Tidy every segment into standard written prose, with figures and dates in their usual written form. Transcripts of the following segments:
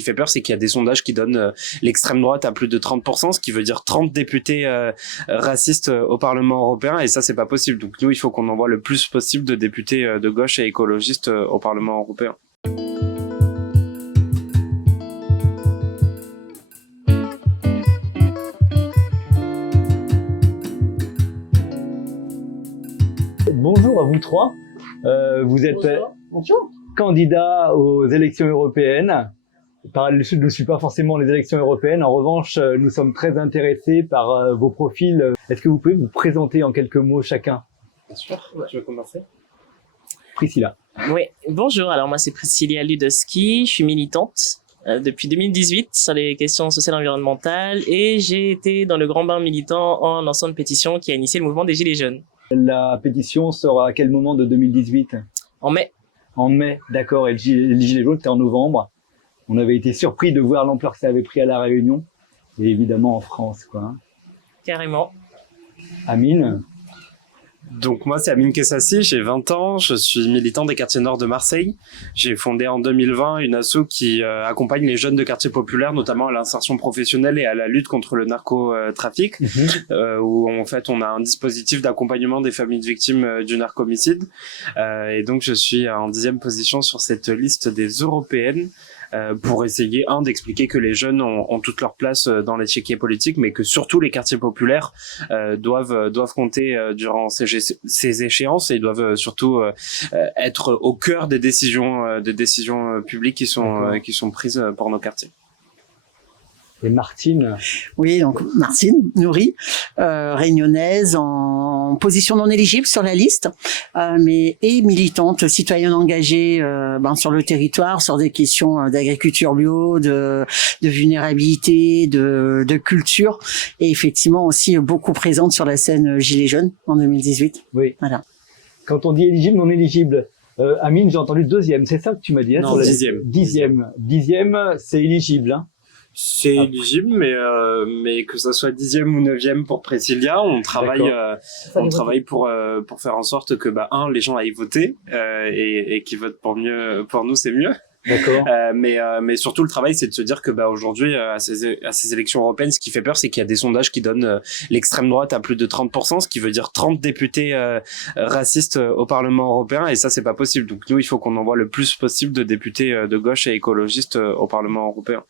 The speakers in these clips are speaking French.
qui fait peur, c'est qu'il y a des sondages qui donnent l'extrême droite à plus de 30%, ce qui veut dire 30 députés racistes au Parlement européen, et ça, c'est pas possible. Donc nous, il faut qu'on envoie le plus possible de députés de gauche et écologistes au Parlement européen. Bonjour à vous trois. Vous êtes candidats aux élections européennes. Parallèle Sud ne suit pas forcément les élections européennes. En revanche, nous sommes très intéressés par vos profils. Est-ce que vous pouvez vous présenter en quelques mots chacun? Bien sûr. Tu veux commencer? Priscilla. Oui, bonjour. Alors moi, c'est Priscilla Ludowski. Je suis militante depuis 2018 sur les questions sociales et environnementales, et j'ai été dans le grand bain militant en lançant une pétition qui a initié le mouvement des Gilets jaunes. La pétition sera à quel moment de 2018? En mai. En mai, d'accord. Et les Gilets jaunes, c'était en novembre. On avait été surpris de voir l'ampleur que ça avait pris à La Réunion. Et évidemment en France, quoi. Carrément. Amine? Donc moi, c'est Amine Kessassi, j'ai 20 ans, je suis militant des quartiers nord de Marseille. J'ai fondé en 2020 une asso qui accompagne les jeunes de quartiers populaires, notamment à l'insertion professionnelle et à la lutte contre le narcotrafic, où en fait on a un dispositif d'accompagnement des familles de victimes du narcomicide. Et donc je suis en 10e position sur cette liste des européennes. Pour essayer, d'expliquer que les jeunes ont toute leur place dans l'échiquier politique, mais que surtout les quartiers populaires doivent compter durant ces échéances, et doivent surtout être au cœur des décisions publiques qui sont prises pour nos quartiers. Et Martine? Oui, donc Martine Nourri, réunionnaise en position non éligible sur la liste, mais et militante, citoyenne engagée sur le territoire, sur des questions d'agriculture bio, de vulnérabilité, de culture, et effectivement aussi beaucoup présente sur la scène Gilets jaunes en 2018. Oui. Voilà. Quand on dit éligible, non éligible, Amine, j'ai entendu 2e, c'est ça que tu m'as dit? Hein, non, 10e. 10e, c'est éligible, hein? C'est éligible, mais que ça soit 10e ou 9e pour Priscilla, on travaille pour faire en sorte que les gens aillent voter et qu'ils votent pour nous, c'est mieux. D'accord. Mais surtout, le travail, c'est de se dire que aujourd'hui, à ces élections européennes, ce qui fait peur, c'est qu'il y a des sondages qui donnent l'extrême droite à plus de 30%, ce qui veut dire 30 députés racistes au Parlement européen, et ça, c'est pas possible. Donc nous, il faut qu'on envoie le plus possible de députés de gauche et écologistes au Parlement européen.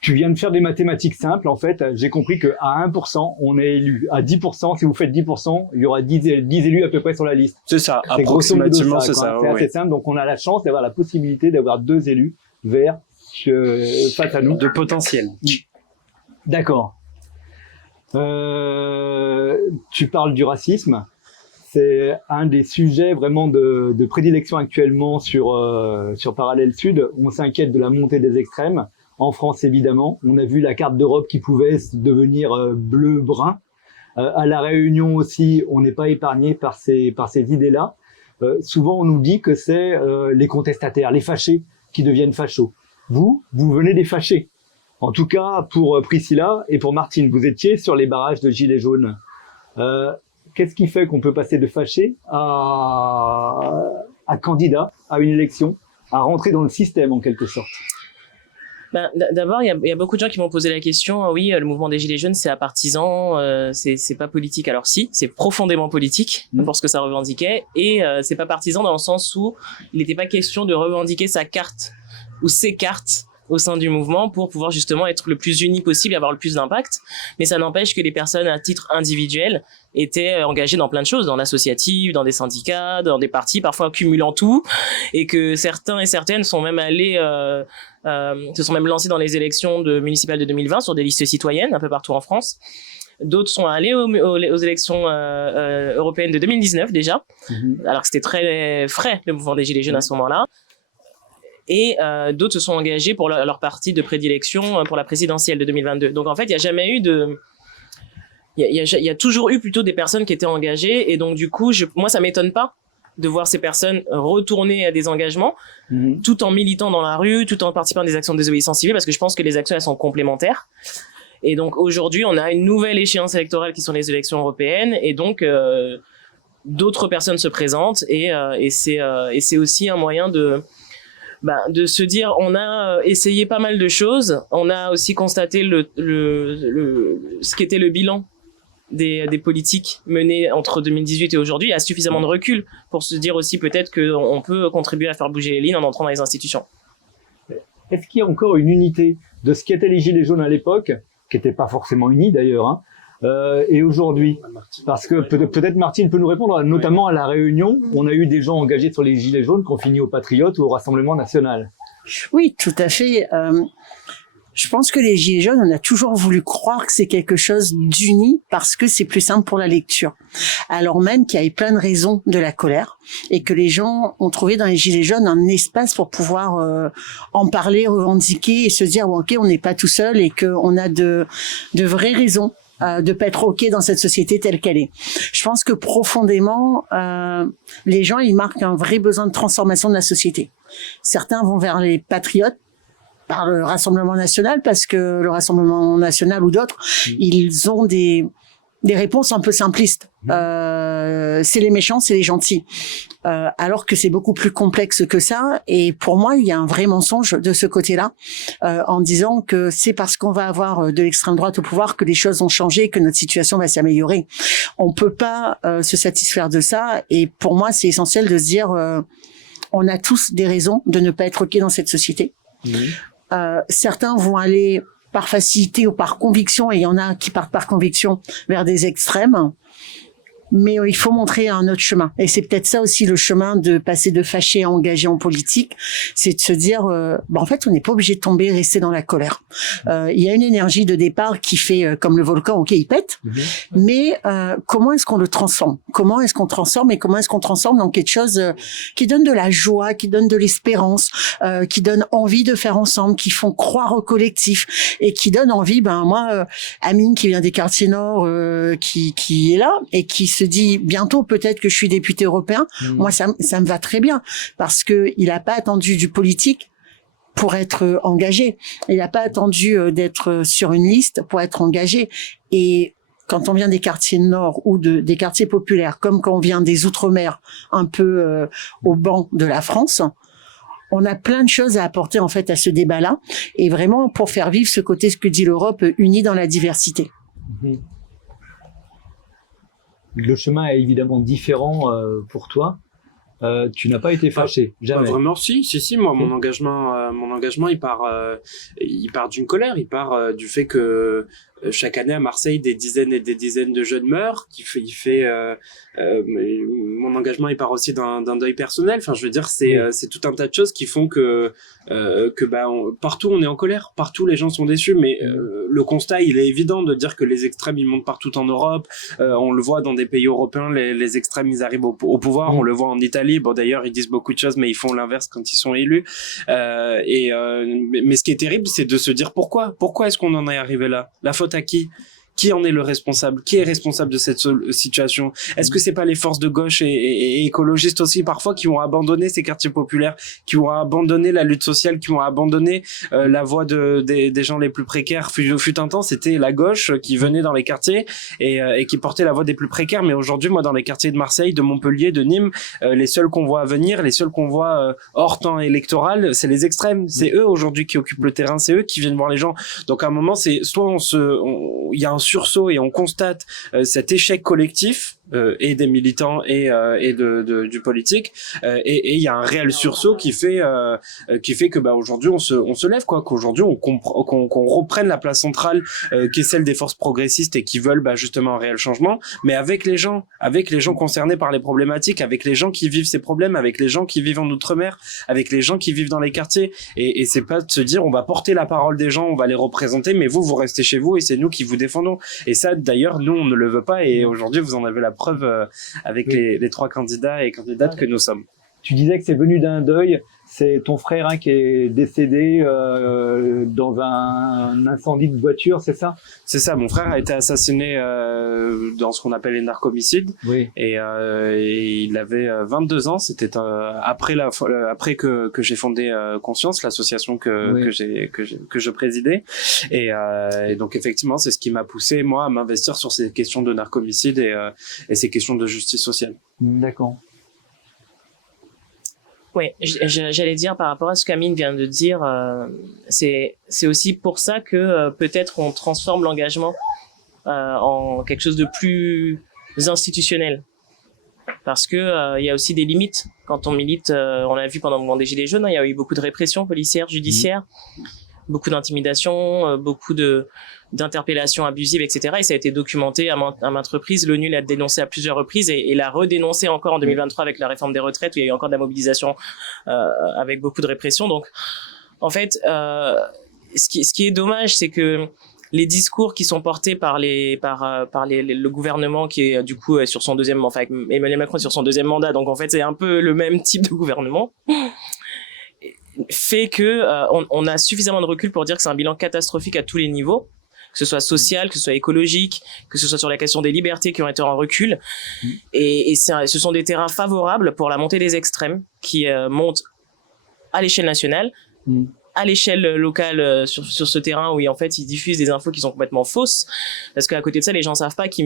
Tu viens de faire des mathématiques simples, en fait. J'ai compris qu'à 1%, on est élu. À 10%, si vous faites 10%, il y aura 10 élus à peu près sur la liste. C'est ça, approximativement, c'est ça. C'est assez simple. Donc, on a la chance d'avoir la possibilité d'avoir 2 élus verts face à nous. De potentiel. D'accord. Tu parles du racisme. C'est un des sujets vraiment de prédilection actuellement sur Parallèle Sud. On s'inquiète de la montée des extrêmes. En France, évidemment, on a vu la carte d'Europe qui pouvait devenir bleu-brun. À La Réunion aussi, on n'est pas épargné par ces idées-là. Souvent, on nous dit que c'est les contestataires, les fâchés qui deviennent fachos. Vous venez des fâchés. En tout cas, pour Priscilla et pour Martine, vous étiez sur les barrages de Gilets jaunes. Qu'est-ce qui fait qu'on peut passer de fâché à candidat à une élection, à rentrer dans le système en quelque sorte? D'abord, il y a beaucoup de gens qui m'ont posé la question. Oui, le mouvement des Gilets jaunes, c'est apartisan, c'est pas politique. Alors si, c'est profondément politique pour ce que ça revendiquait, et c'est pas partisan dans le sens où il n'était pas question de revendiquer sa carte ou ses cartes au sein du mouvement pour pouvoir justement être le plus uni possible et avoir le plus d'impact. Mais ça n'empêche que les personnes à titre individuel étaient engagées dans plein de choses, dans l'associatif, dans des syndicats, dans des partis, parfois cumulant tout, et que certains et certaines sont même allés se sont même lancés dans les élections municipales de 2020 sur des listes citoyennes un peu partout en France. D'autres sont allés aux élections européennes de 2019 déjà, alors que c'était très frais le mouvement des Gilets jaunes à ce moment-là. Et d'autres se sont engagés pour leur parti de prédilection pour la présidentielle de 2022. Donc en fait, il n'y a jamais eu il y a toujours eu plutôt des personnes qui étaient engagées, et donc du coup, moi ça m'étonne pas de voir ces personnes retourner à des engagements, tout en militant dans la rue, tout en participant à des actions de désobéissance civile, parce que je pense que les actions elles sont complémentaires. Et donc aujourd'hui, on a une nouvelle échéance électorale qui sont les élections européennes, et donc d'autres personnes se présentent, et c'est aussi un moyen de se dire, on a essayé pas mal de choses, on a aussi constaté ce qu'était le bilan des politiques menées entre 2018 et aujourd'hui. Il y a suffisamment de recul pour se dire aussi peut-être qu'on peut contribuer à faire bouger les lignes en entrant dans les institutions. Est-ce qu'il y a encore une unité de ce qu'étaient les Gilets jaunes à l'époque, qui n'était pas forcément unis d'ailleurs, hein, et aujourd'hui? Parce que peut-être Martine peut nous répondre, notamment à La Réunion, on a eu des gens engagés sur les Gilets jaunes qui ont fini au Patriote ou au Rassemblement national. Oui, tout à fait. Je pense que les Gilets jaunes, on a toujours voulu croire que c'est quelque chose d'uni parce que c'est plus simple pour la lecture. Alors même qu'il y avait plein de raisons de la colère et que les gens ont trouvé dans les Gilets jaunes un espace pour pouvoir en parler, revendiquer et se dire bon, ok, on n'est pas tout seul et qu'on a de vraies raisons de pas être ok dans cette société telle qu'elle est. Je pense que profondément, les gens, ils marquent un vrai besoin de transformation de la société. Certains vont vers les patriotes, par le Rassemblement national, parce que le Rassemblement national ou d'autres, ils ont des réponses un peu simplistes. C'est les méchants, c'est les gentils. Alors que c'est beaucoup plus complexe que ça. Et pour moi, il y a un vrai mensonge de ce côté-là, en disant que c'est parce qu'on va avoir de l'extrême droite au pouvoir que les choses vont changer, que notre situation va s'améliorer. On peut pas se satisfaire de ça. Et pour moi, c'est essentiel de se dire, on a tous des raisons de ne pas être ok dans cette société. Certains vont aller par facilité ou par conviction, et il y en a qui partent par conviction vers des extrêmes. Mais il faut montrer un autre chemin. Et c'est peut-être ça aussi le chemin de passer de fâché à engagé en politique, c'est de se dire, en fait, on n'est pas obligé de tomber, rester dans la colère. Il y a une énergie de départ qui fait comme le volcan, ok, il pète, mais comment est-ce qu'on le transforme? Comment est-ce qu'on transforme et comment est-ce qu'on transforme dans quelque chose qui donne de la joie, qui donne de l'espérance, qui donne envie de faire ensemble, qui font croire au collectif et qui donne envie, moi, Amine qui vient des quartiers nord, qui est là et qui se dit bientôt peut-être que je suis député européen, moi ça me va très bien parce que il a pas attendu du politique pour être engagé, il a pas attendu d'être sur une liste pour être engagé. Et quand on vient des quartiers nord ou des quartiers populaires, comme quand on vient des outre-mer, un peu au banc de la France, on a plein de choses à apporter en fait à ce débat-là, et vraiment pour faire vivre ce côté, ce que dit l'Europe, unie dans la diversité. Le chemin est évidemment différent pour toi. Tu n'as pas été fâché, jamais. Vraiment, si. Moi, mon engagement, il part d'une colère, il part du fait que chaque année à Marseille, des dizaines et des dizaines de jeunes meurent. Mon engagement, il part aussi d'un deuil personnel. Enfin, je veux dire, c'est tout un tas de choses qui font que partout on est en colère, partout les gens sont déçus. Mais le constat, il est évident de dire que les extrêmes, ils montent partout en Europe. On le voit dans des pays européens, les extrêmes, ils arrivent au pouvoir. On le voit en Italie. Bon, d'ailleurs, ils disent beaucoup de choses, mais ils font l'inverse quand ils sont élus. Mais ce qui est terrible, c'est de se dire pourquoi est-ce qu'on en est arrivé là? La faute à qui? Qui en est le responsable? Qui est responsable de cette situation? Est-ce que c'est pas les forces de gauche et écologistes aussi parfois qui ont abandonné ces quartiers populaires, qui ont abandonné la lutte sociale, qui ont abandonné la voix des gens les plus précaires? Fut un temps, c'était la gauche qui venait dans les quartiers et qui portait la voix des plus précaires. Mais aujourd'hui, moi, dans les quartiers de Marseille, de Montpellier, de Nîmes, les seuls qu'on voit à venir, les seuls qu'on voit hors temps électoral, c'est les extrêmes. C'est eux aujourd'hui qui occupent le terrain, c'est eux qui viennent voir les gens. Donc à un moment, c'est soit il y a un sursaut et on constate cet échec collectif et des militants et du politique, et il y a un réel sursaut qui fait que aujourd'hui on se lève, quoi, qu'aujourd'hui qu'on reprenne la place centrale qui est celle des forces progressistes et qui veulent justement un réel changement, mais avec les gens concernés par les problématiques, avec les gens qui vivent ces problèmes, avec les gens qui vivent en outre-mer, avec les gens qui vivent dans les quartiers, et c'est pas de se dire on va porter la parole des gens, on va les représenter, mais vous restez chez vous et c'est nous qui vous défendons. Et ça, d'ailleurs, nous on ne le veut pas, et aujourd'hui vous en avez la preuve avec les trois candidats et candidates que nous sommes. Tu disais que c'est venu d'un deuil. C'est ton frère qui est décédé dans un incendie de voiture, c'est ça? C'est ça, mon frère a été assassiné dans ce qu'on appelle les narcomicides. Oui. Et il avait 22 ans, c'était après que j'ai fondé Conscience, l'association que je présidais. Et donc effectivement, c'est ce qui m'a poussé moi à m'investir sur ces questions de narcomicide et ces questions de justice sociale. D'accord. Oui, j'allais dire par rapport à ce qu'Amine vient de dire, c'est aussi pour ça que peut-être on transforme l'engagement en quelque chose de plus institutionnel. Parce que il y a aussi des limites quand on milite. On l'a vu pendant le mouvement des Gilets jaunes, il y a eu beaucoup de répression policière, judiciaire, beaucoup d'intimidation, beaucoup d'interpellations abusives, etc. Et ça a été documenté à maintes reprises. L'ONU l'a dénoncé à plusieurs reprises et l'a redénoncé encore en 2023 avec la réforme des retraites où il y a eu encore de la mobilisation avec beaucoup de répression. Donc, en fait, ce qui est dommage, c'est que les discours qui sont portés par le gouvernement qui est du coup sur son deuxième, enfin avec Emmanuel Macron sur son deuxième mandat, donc en fait c'est un peu le même type de gouvernement, fait que on a suffisamment de recul pour dire que c'est un bilan catastrophique à tous les niveaux, que ce soit social, que ce soit écologique, que ce soit sur la question des libertés qui ont été en recul, et ce sont des terrains favorables pour la montée des extrêmes qui montent à l'échelle nationale, à l'échelle locale sur ce terrain où en fait ils diffusent des infos qui sont complètement fausses, parce qu'à côté de ça les gens savent pas qui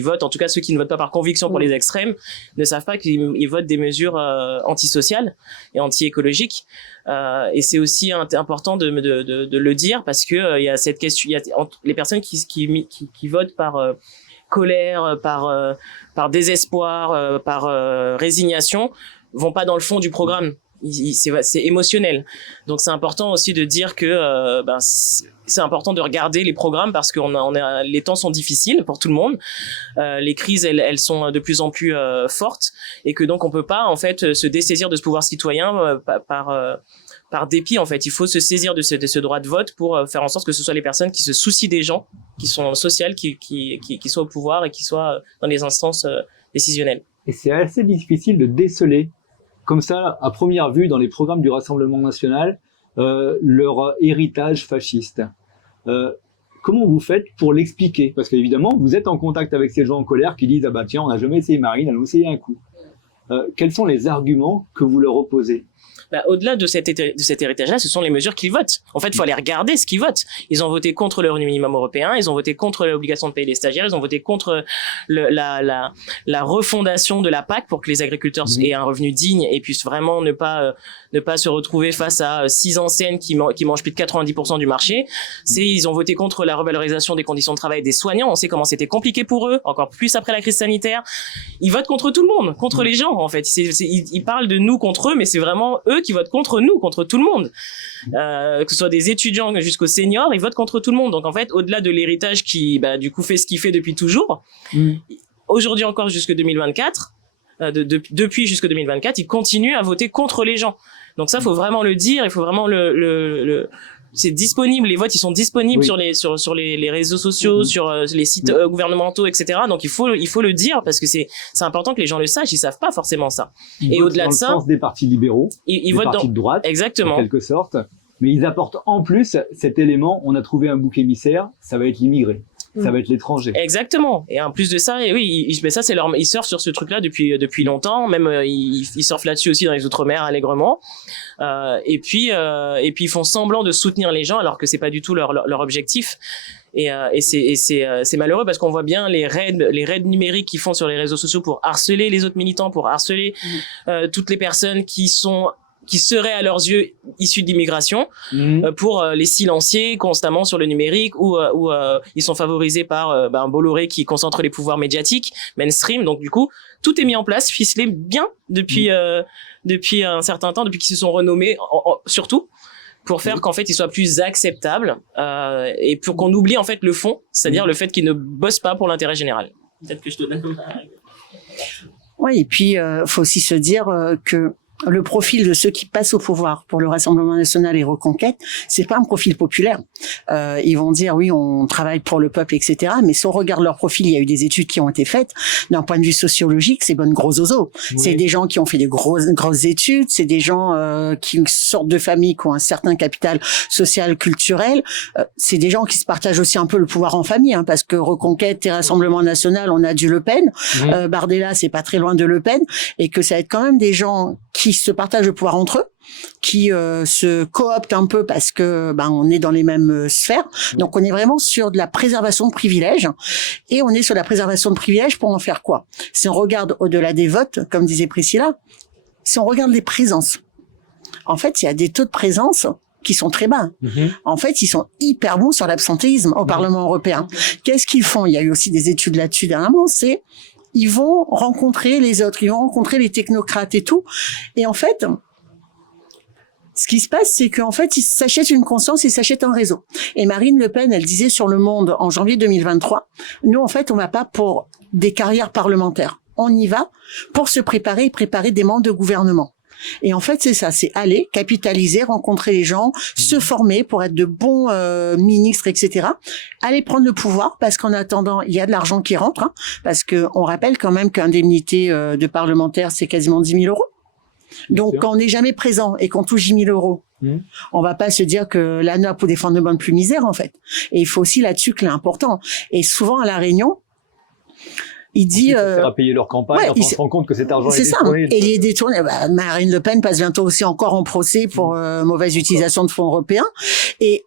votent, en tout cas ceux qui ne votent pas par conviction pour les extrêmes ne savent pas qu'ils votent des mesures antisociales et anti-écologiques, et c'est aussi important de le dire parce que il y a cette question, il y a les personnes qui votent par colère, par désespoir, par résignation, vont pas dans le fond du programme. C'est émotionnel, donc c'est important aussi de dire que c'est important de regarder les programmes parce que les temps sont difficiles pour tout le monde, les crises elles sont de plus en plus fortes, et que donc on peut pas en fait se dessaisir de ce pouvoir citoyen par dépit. En fait, il faut se saisir de ce droit de vote pour faire en sorte que ce soit les personnes qui se soucient des gens, qui sont sociales, qui soient au pouvoir et qui soient dans les instances décisionnelles. Et c'est assez difficile de déceler comme ça, à première vue, dans les programmes du Rassemblement national, leur héritage fasciste. Comment vous faites pour l'expliquer? Parce qu'évidemment, vous êtes en contact avec ces gens en colère qui disent « Ah bah tiens, on n'a jamais essayé Marine, allons essayer un coup ». Quels sont les arguments que vous leur opposez? Au-delà de cet héritage-là, ce sont les mesures qu'ils votent. En fait, il faut aller regarder ce qu'ils votent. Ils ont voté contre le revenu minimum européen, ils ont voté contre l'obligation de payer les stagiaires, ils ont voté contre la refondation de la PAC pour que les agriculteurs aient un revenu digne et puissent vraiment ne pas se retrouver face à 6 enseignes qui mangent plus de 90% du marché. Ils ont voté contre la revalorisation des conditions de travail des soignants. On sait comment c'était compliqué pour eux, encore plus après la crise sanitaire. Ils votent contre tout le monde, contre les gens, en fait. Ils parlent de nous contre eux, mais c'est vraiment eux qui votent contre nous, contre tout le monde. Que ce soit des étudiants jusqu'aux seniors, ils votent contre tout le monde. Donc en fait, au-delà de l'héritage qui, du coup, fait ce qu'il fait depuis toujours, aujourd'hui encore jusque 2024, depuis jusque 2024, ils continuent à voter contre les gens. Donc ça, faut vraiment le dire, il faut vraiment c'est disponible, les votes ils sont disponibles sur les réseaux sociaux, sur les sites gouvernementaux, etc. Donc il faut le dire parce que c'est important que les gens le sachent, ils savent pas forcément ça. Et au-delà de ça, dans le sens des partis libéraux, des partis de droite, exactement, en quelque sorte, mais ils apportent en plus cet élément, on a trouvé un bouc émissaire, ça va être l'immigré. Ça va être l'étranger. Exactement. Et en plus de ça, et oui, mais ça c'est ils surfent sur ce truc-là depuis longtemps. Même ils surfent là-dessus aussi dans les outre-mer allègrement. Et puis ils font semblant de soutenir les gens alors que c'est pas du tout leur objectif. Et c'est malheureux parce qu'on voit bien les raids numériques qu'ils font sur les réseaux sociaux pour harceler les autres militants, pour harceler toutes les personnes qui seraient à leurs yeux issus de l'immigration, pour les silencier constamment sur le numérique, où ils sont favorisés par un Bolloré qui concentre les pouvoirs médiatiques mainstream. Donc du coup, tout est mis en place, ficelé bien depuis un certain temps, depuis qu'ils se sont renommés, surtout pour faire qu'en fait ils soient plus acceptables, et pour qu'on oublie en fait le fond, c'est-à-dire le fait qu'ils ne bossent pas pour l'intérêt général. Peut-être que je te donne. Oui, et puis faut aussi se dire que le profil de ceux qui passent au pouvoir pour le Rassemblement national et Reconquête, c'est pas un profil populaire. Ils vont dire oui, on travaille pour le peuple, etc. Mais si on regarde leur profil, il y a eu des études qui ont été faites. D'un point de vue sociologique, c'est bonne gros oiseaux. Oui. C'est des gens qui ont fait des grosses études. C'est des gens qui sortent de familles qui ont un certain capital social, culturel. C'est des gens qui se partagent aussi un peu le pouvoir en famille, hein, parce que Reconquête et Rassemblement national, on a du Le Pen. Oui. Bardella, c'est pas très loin de Le Pen, et que ça va être quand même des gens qui se partagent le pouvoir entre eux, qui se cooptent un peu parce que on est dans les mêmes sphères. Donc on est vraiment sur de la préservation de privilèges, et on est sur la préservation de privilèges pour en faire quoi? Si on regarde au-delà des votes, comme disait Priscilla, si on regarde les présences, en fait, il y a des taux de présence qui sont très bas. En fait, ils sont hyper bons sur l'absentéisme au Parlement européen. Qu'est-ce qu'ils font? Il y a eu aussi des études là-dessus dernièrement, ils vont rencontrer les autres, ils vont rencontrer les technocrates et tout. Et en fait, ce qui se passe, c'est qu'en fait, ils s'achètent une conscience, ils s'achètent un réseau. Et Marine Le Pen, elle disait sur Le Monde en janvier 2023, nous, en fait, on va pas pour des carrières parlementaires. On y va pour se préparer et préparer des membres de gouvernement. Et en fait, c'est ça, c'est aller, capitaliser, rencontrer les gens, se former pour être de bons ministres, etc. Aller prendre le pouvoir, parce qu'en attendant, il y a de l'argent qui rentre, hein, parce que on rappelle quand même qu'indemnité de parlementaire, c'est quasiment 10 000 euros. Donc, quand on n'est jamais présent et qu'on touche 10 000 euros, on va pas se dire que l'ANA peut défendre de bonnes plus misères, en fait. Et il faut aussi là-dessus que l'important. Et souvent, à La Réunion, il dit ça sert à payer leur campagne, on se rend compte que cet argent est détourné. Et il est détourné. Marine Le Pen passe bientôt aussi encore en procès pour mauvaise utilisation de fonds européens. Et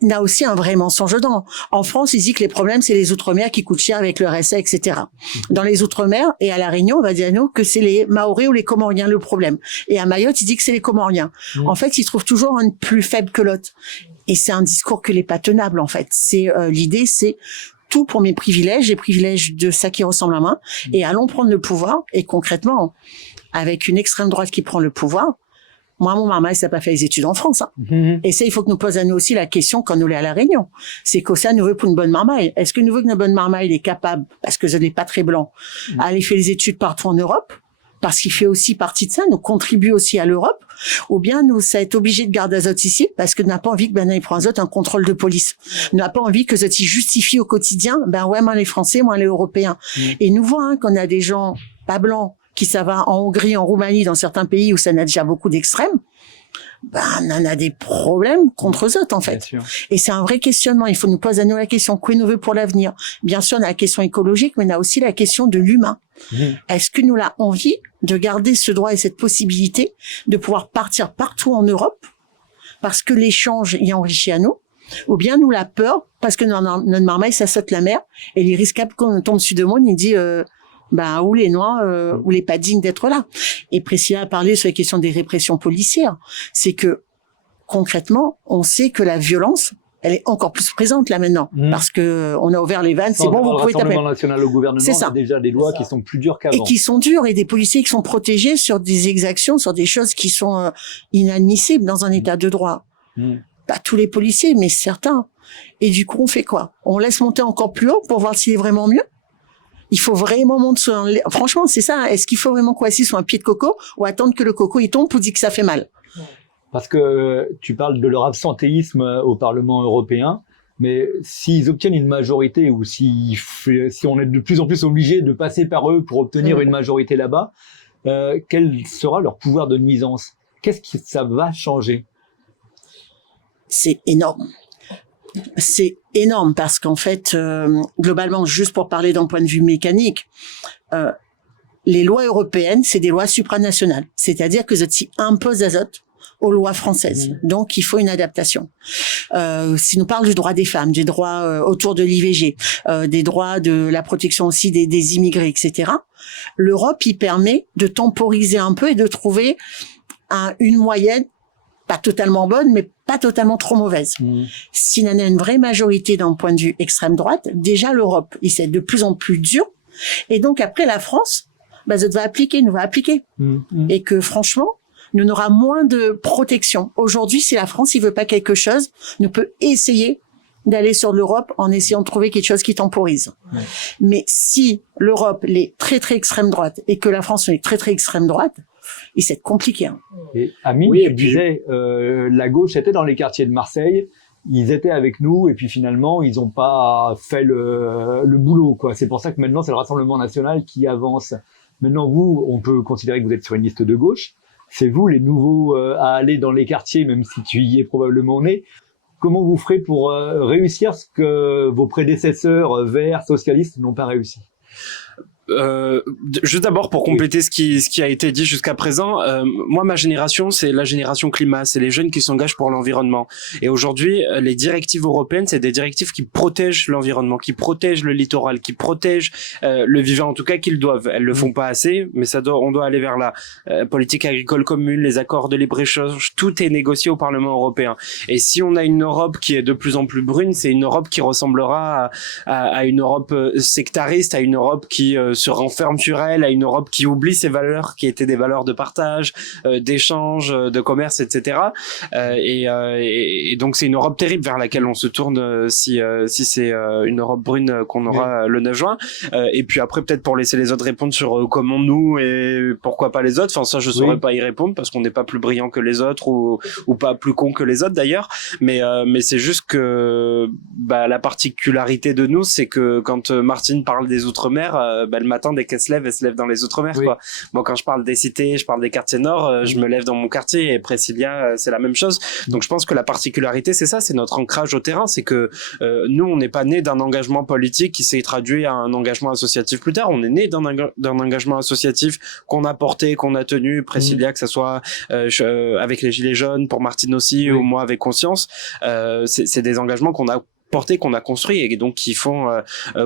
il y a aussi un vrai mensonge dedans. En France, il dit que les problèmes, c'est les Outre-mer qui coûtent cher avec le RSA, etc. Dans les Outre-mer et à La Réunion, on va dire nous que c'est les Maoris ou les Comoriens le problème. Et à Mayotte, il dit que c'est les Comoriens. En fait, il trouve toujours un plus faible que l'autre. Et c'est un discours qui n'est pas tenable, en fait. L'idée, c'est tout pour mes privilèges, les privilèges de ça qui ressemble à moi, et allons prendre le pouvoir. Et concrètement, avec une extrême droite qui prend le pouvoir, moi, mon marmaille, ça n'a pas fait les études en France. Hein. Et ça, il faut que nous posions à nous aussi la question quand nous allons à La Réunion. C'est que ça nous veut pour une bonne marmaille. Est-ce que nous voulons que notre bonne marmaille est capable, parce que je n'ai pas très blanc, à aller faire les études partout en Europe, parce qu'il fait aussi partie de ça, nous contribue aussi à l'Europe, ou bien nous, ça être obligé de garder Azote ici, parce que nous n'a pas envie que il prend Azote un contrôle de police. Nous n'a pas envie que Azote justifie au quotidien, moi les Français, moi les Européens. Et nous voyons qu'on a des gens pas blancs, qui ça va en Hongrie, en Roumanie, dans certains pays où ça n'a déjà beaucoup d'extrêmes, on en a des problèmes contre eux autres, en fait. Et c'est un vrai questionnement. Il faut nous poser à nous la question, quoi nous veut pour l'avenir? Bien sûr, on a la question écologique, mais on a aussi la question de l'humain. Est-ce que nous avons envie de garder ce droit et cette possibilité de pouvoir partir partout en Europe parce que l'échange y enrichit à nous? Ou bien nous la peur parce que notre marmaille, ça saute la mer et il est risquable qu'on tombe sur le monde, il dit, ou les Noirs, ou les pas dignes d'être là. Et Priscilla a parlé sur la question des répressions policières. C'est que, concrètement, on sait que la violence, elle est encore plus présente là maintenant. Parce que on a ouvert les vannes, c'est bon, vous pouvez taper. Le Rassemblement national au gouvernement, c'est ça. Il y a déjà des lois qui sont plus dures qu'avant. Et qui sont dures, et des policiers qui sont protégés sur des exactions, sur des choses qui sont inadmissibles dans un état de droit. Pas tous les policiers, mais certains. Et du coup, on fait quoi? On laisse monter encore plus haut pour voir s'il est vraiment mieux? Il faut vraiment monter sur franchement, c'est ça. Est-ce qu'il faut vraiment qu'on assise sur un pied de coco ou attendre que le coco il tombe pour dire que ça fait mal? Parce que tu parles de leur absentéisme au Parlement européen, mais s'ils obtiennent une majorité ou si on est de plus en plus obligé de passer par eux pour obtenir une majorité là-bas, quel sera leur pouvoir de nuisance? Qu'est-ce que ça va changer? C'est énorme. C'est énorme parce qu'en fait, globalement, juste pour parler d'un point de vue mécanique, les lois européennes, c'est des lois supranationales. C'est-à-dire que ceci impose Azote aux lois françaises. Donc, il faut une adaptation. Si nous parlons du droit des femmes, des droits autour de l'IVG, des droits de la protection aussi des immigrés, etc., l'Europe y permet de temporiser un peu et de trouver une moyenne pas totalement bonne, mais pas totalement trop mauvaise. Si on a une vraie majorité d'un point de vue extrême droite, déjà l'Europe, il s'est de plus en plus dur. Et donc après la France, ça va appliquer, nous va appliquer. Et que franchement, nous n'aura moins de protection. Aujourd'hui, si la France, il veut pas quelque chose, nous peut essayer d'aller sur l'Europe en essayant de trouver quelque chose qui temporise. Mais si l'Europe est très très extrême droite et que la France est très très extrême droite, et c'est compliqué. Et Amine, tu disais, la gauche était dans les quartiers de Marseille, ils étaient avec nous, et puis finalement, ils n'ont pas fait le boulot, quoi. C'est pour ça que maintenant, c'est le Rassemblement national qui avance. Maintenant, vous, on peut considérer que vous êtes sur une liste de gauche. C'est vous, les nouveaux, à aller dans les quartiers, même si tu y es probablement né. Comment vous ferez pour réussir ce que vos prédécesseurs verts, socialistes, n'ont pas réussi? juste d'abord pour compléter ce qui a été dit jusqu'à présent, moi ma génération c'est la génération climat, c'est les jeunes qui s'engagent pour l'environnement. Et aujourd'hui, les directives européennes, c'est des directives qui protègent l'environnement, qui protègent le littoral, qui protègent le vivant, en tout cas qu'ils doivent. Elles le font pas assez, mais on doit aller vers là. Politique agricole commune, les accords de libre-échange, tout est négocié au Parlement européen. Et si on a une Europe qui est de plus en plus brune, c'est une Europe qui ressemblera à une Europe sectariste, à une Europe qui se renferme sur elle, à une Europe qui oublie ses valeurs, qui étaient des valeurs de partage, d'échange, de commerce, etc. Et donc c'est une Europe terrible vers laquelle on se tourne si c'est une Europe brune qu'on aura le 9 juin. Et puis après peut-être pour laisser les autres répondre sur comment nous et pourquoi pas les autres. Enfin ça je saurais pas y répondre parce qu'on n'est pas plus brillant que les autres ou pas plus con que les autres d'ailleurs. Mais c'est juste que la particularité de nous c'est que quand Martine parle des outre-mer, le matin dès qu'elle se lève dans les outre-mer quoi. Moi quand je parle des cités, je parle des quartiers nord, je me lève dans mon quartier et Priscilla c'est la même chose. Donc je pense que la particularité c'est ça, c'est notre ancrage au terrain, c'est que nous on n'est pas né d'un engagement politique qui s'est traduit à un engagement associatif plus tard, on est né d'un engagement associatif qu'on a porté, qu'on a tenu, Priscilla que ça soit avec les Gilets jaunes, pour Martine aussi ou moi avec Conscience, c'est des engagements qu'on a porté, qu'on a construit et donc qui font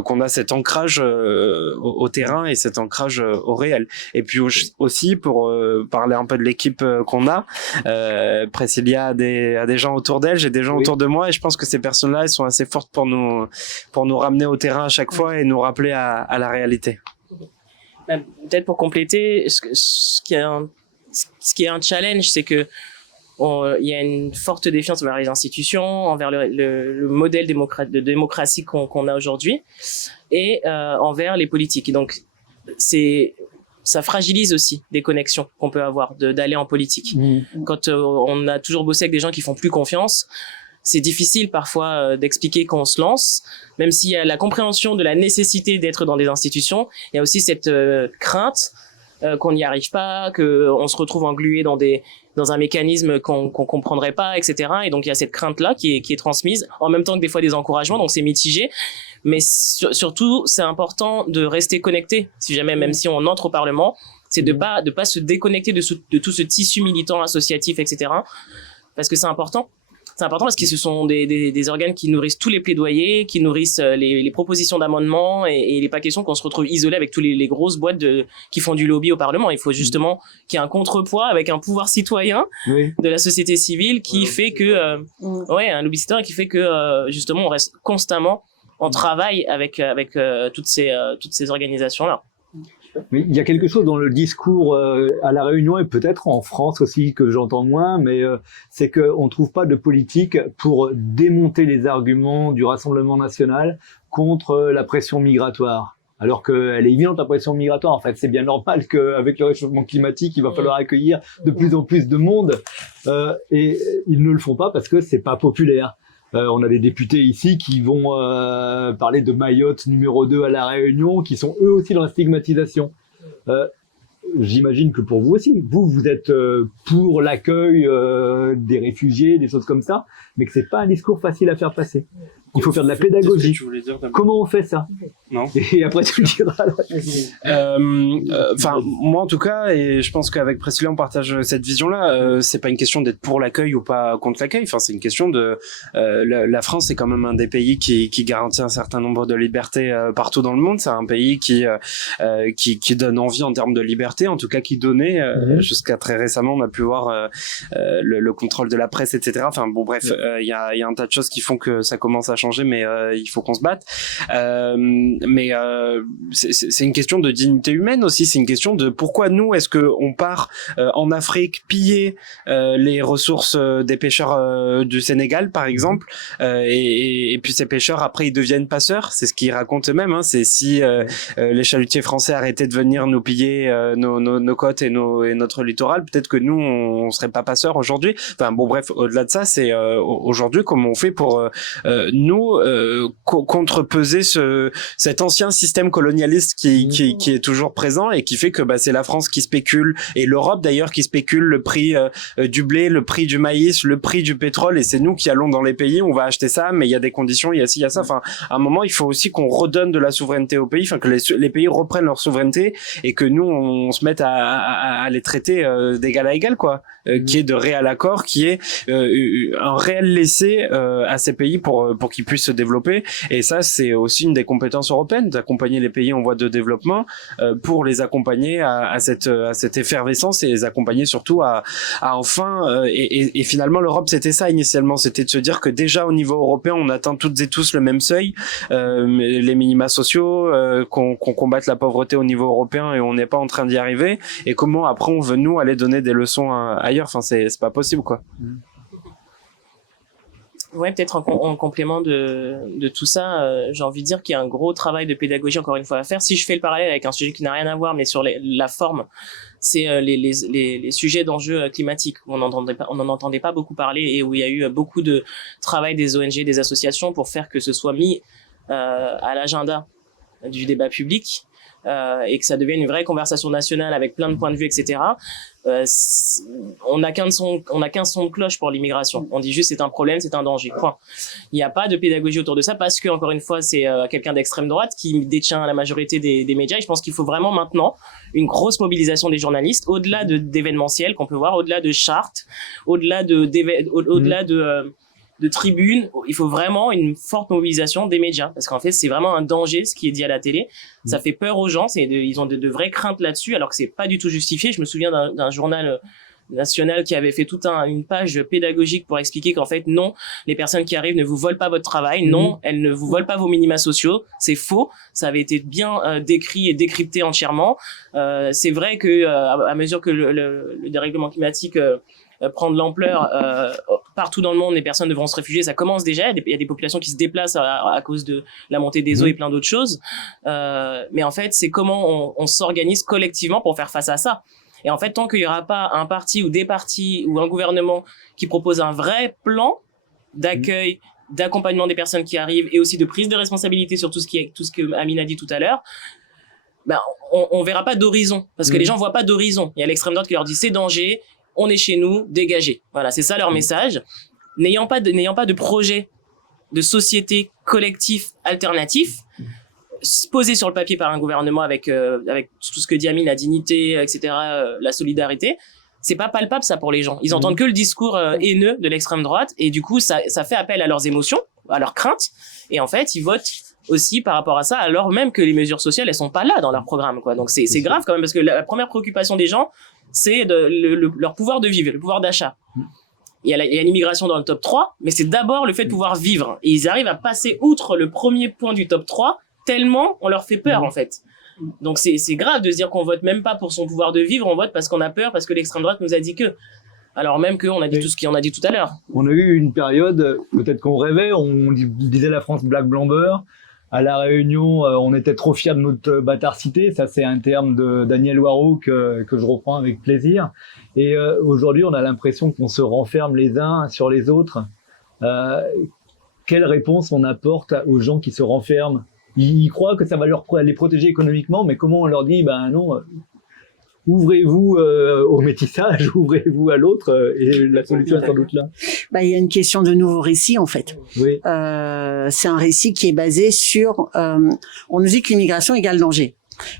qu'on a cet ancrage au terrain et cet ancrage au réel. Et puis aussi pour parler un peu de l'équipe qu'on a, Priscilla a des gens autour d'elle, j'ai des gens autour de moi et je pense que ces personnes-là elles sont assez fortes pour nous ramener au terrain à chaque fois et nous rappeler à la réalité. Peut-être pour compléter, ce qui est un challenge, c'est que il y a une forte défiance envers les institutions, envers le modèle de démocratie qu'on a aujourd'hui et envers les politiques. Et donc ça fragilise aussi des connexions qu'on peut avoir d'aller en politique. Quand on a toujours bossé avec des gens qui font plus confiance, c'est difficile parfois d'expliquer qu'on se lance, même s'il y a la compréhension de la nécessité d'être dans des institutions, il y a aussi cette crainte qu'on n'y arrive pas, qu'on se retrouve englué dans un mécanisme qu'on comprendrait pas, etc. Et donc il y a cette crainte-là qui est transmise, en même temps que des fois des encouragements, donc c'est mitigé. Mais surtout, c'est important de rester connecté, si jamais, même si on entre au Parlement, c'est de pas se déconnecter de tout ce tissu militant, associatif, etc. Parce que c'est important. C'est important parce que ce sont des organes qui nourrissent tous les plaidoyers, qui nourrissent les propositions d'amendements et il n'est pas question qu'on se retrouve isolé avec tous les grosses boîtes qui font du lobby au Parlement. Il faut justement qu'il y ait un contrepoids avec un pouvoir citoyen de la société civile qui fait que, un lobby citoyen qui fait que, justement, on reste constamment en travail avec toutes ces organisations-là. Mais il y a quelque chose dans le discours à La Réunion et peut-être en France aussi que j'entends moins, mais c'est qu'on ne trouve pas de politique pour démonter les arguments du Rassemblement national contre la pression migratoire. Alors qu'elle est évidente, la pression migratoire. En fait, c'est bien normal qu'avec le réchauffement climatique, il va falloir accueillir de plus en plus de monde. Et ils ne le font pas parce que c'est pas populaire. On a des députés ici qui vont parler de Mayotte numéro 2 à La Réunion, qui sont eux aussi dans la stigmatisation. J'imagine que pour vous aussi, vous êtes pour l'accueil des réfugiés, des choses comme ça, mais que c'est pas un discours facile à faire passer. Il faut faire de la pédagogie. Comment on fait ça? Non. Et après tu le diras. Enfin, moi en tout cas, et je pense qu'avec Priscilla on partage cette vision-là. C'est pas une question d'être pour l'accueil ou pas contre l'accueil. Enfin, c'est une question de la France est quand même un des pays qui garantit un certain nombre de libertés partout dans le monde. C'est un pays qui donne envie en termes de liberté, en tout cas qui donnait jusqu'à très récemment. On a pu voir le contrôle de la presse, etc. Enfin bon, bref, il y a un tas de choses qui font que ça commence à changer, mais il faut qu'on se batte. Mais c'est une question de dignité humaine aussi. C'est une question de pourquoi nous est-ce que on part en Afrique piller les ressources des pêcheurs du Sénégal par exemple, et puis ces pêcheurs après ils deviennent passeurs. C'est ce qu'ils racontent eux-mêmes. Hein. C'est si les chalutiers français arrêtaient de venir nous piller nos côtes et notre littoral, peut-être que nous on serait pas passeurs aujourd'hui. Enfin bon bref, au-delà de ça, c'est aujourd'hui comment on fait pour nous contrepeser cet ancien système colonialiste qui est toujours présent et qui fait que c'est la France qui spécule et l'Europe d'ailleurs qui spécule le prix du blé, le prix du maïs, le prix du pétrole, et c'est nous qui allons dans les pays, on va acheter ça, mais il y a des conditions, il y a ci, il y a ça. Enfin, à un moment, il faut aussi qu'on redonne de la souveraineté aux pays, enfin que les pays reprennent leur souveraineté et que nous on se mette à les traiter d'égal à égal, quoi. Qui est de réel accord, qui est un réel laisser à ces pays pour qu'ils puissent se développer. Et ça, c'est aussi une des compétences européennes, d'accompagner les pays en voie de développement pour les accompagner à cette effervescence et les accompagner surtout à enfin et finalement l'Europe c'était ça initialement, c'était de se dire que déjà au niveau européen on atteint toutes et tous le même seuil, les minima sociaux, qu'on combatte la pauvreté au niveau européen et on n'est pas en train d'y arriver, et comment après on veut nous aller donner des leçons ailleurs. Enfin, c'est pas possible, quoi. Ouais, peut-être en complément de tout ça, j'ai envie de dire qu'il y a un gros travail de pédagogie encore une fois à faire. Si je fais le parallèle avec un sujet qui n'a rien à voir, mais sur la forme, c'est les sujets d'enjeux climatiques. On n'en entendait pas beaucoup parler et où il y a eu beaucoup de travail des ONG, des associations pour faire que ce soit mis à l'agenda du débat public. Et que ça devienne une vraie conversation nationale avec plein de points de vue, etc. On n'a qu'un son de cloche pour l'immigration. On dit juste c'est un problème, c'est un danger. Point. Il n'y a pas de pédagogie autour de ça parce que encore une fois c'est quelqu'un d'extrême droite qui détient la majorité des médias. Et je pense qu'il faut vraiment maintenant une grosse mobilisation des journalistes, au-delà d'événementiels qu'on peut voir, au-delà de chartes, au-delà de tribunes, il faut vraiment une forte mobilisation des médias, parce qu'en fait c'est vraiment un danger ce qui est dit à la télé. Ça fait peur aux gens, ils ont de vraies craintes là-dessus, alors que c'est pas du tout justifié. Je me souviens d'un journal national qui avait fait toute une page pédagogique pour expliquer qu'en fait non, les personnes qui arrivent ne vous volent pas votre travail, non, elles ne vous volent pas vos minima sociaux, c'est faux. Ça avait été bien décrit et décrypté entièrement. C'est vrai que à mesure que le dérèglement climatique prend de l'ampleur partout dans le monde, les personnes devront se réfugier, ça commence déjà, il y a des populations qui se déplacent à cause de la montée des eaux et plein d'autres choses, mais en fait c'est comment on s'organise collectivement pour faire face à ça. Et en fait tant qu'il y aura pas un parti ou des partis ou un gouvernement qui propose un vrai plan d'accueil, d'accompagnement des personnes qui arrivent et aussi de prise de responsabilité sur tout ce que Amine a dit tout à l'heure, on verra pas d'horizon, parce que les gens voient pas d'horizon. Il y a l'extrême droite qui leur dit c'est danger, on est chez nous, dégagez. Voilà, c'est ça leur message. N'ayant pas de projet de société collectif alternatif posé sur le papier par un gouvernement avec tout ce que dit Amine, la dignité, etc., la solidarité, c'est pas palpable ça pour les gens. Ils entendent que le discours haineux de l'extrême droite et du coup ça fait appel à leurs émotions, à leurs craintes, et en fait ils votent aussi par rapport à ça, alors même que les mesures sociales elles sont pas là dans leur programme, quoi. Donc c'est grave quand même, parce que la première préoccupation des gens c'est leur pouvoir de vivre, le pouvoir d'achat. Il y a l'immigration dans le top 3, mais c'est d'abord le fait de pouvoir vivre. Et ils arrivent à passer outre le premier point du top 3, tellement on leur fait peur, en fait. Donc c'est grave de se dire qu'on vote même pas pour son pouvoir de vivre, on vote parce qu'on a peur, parce que l'extrême droite nous a dit que. Alors même qu'on a dit tout ce qu'on a dit tout à l'heure. On a eu une période, peut-être qu'on rêvait, on disait la France black blanc beurre. À La Réunion, on était trop fiers de notre bâtardicité. Ça, c'est un terme de Daniel Waro que je reprends avec plaisir. Et aujourd'hui, on a l'impression qu'on se renferme les uns sur les autres. Quelle réponse on apporte aux gens qui se renferment? Ils croient que ça va les protéger économiquement, mais comment on leur dit, non, ouvrez-vous au métissage, ouvrez-vous à l'autre, et la solution est sans doute là. Il y a une question de nouveau récit, en fait. Oui. C'est un récit qui est basé sur, on nous dit que l'immigration égale danger.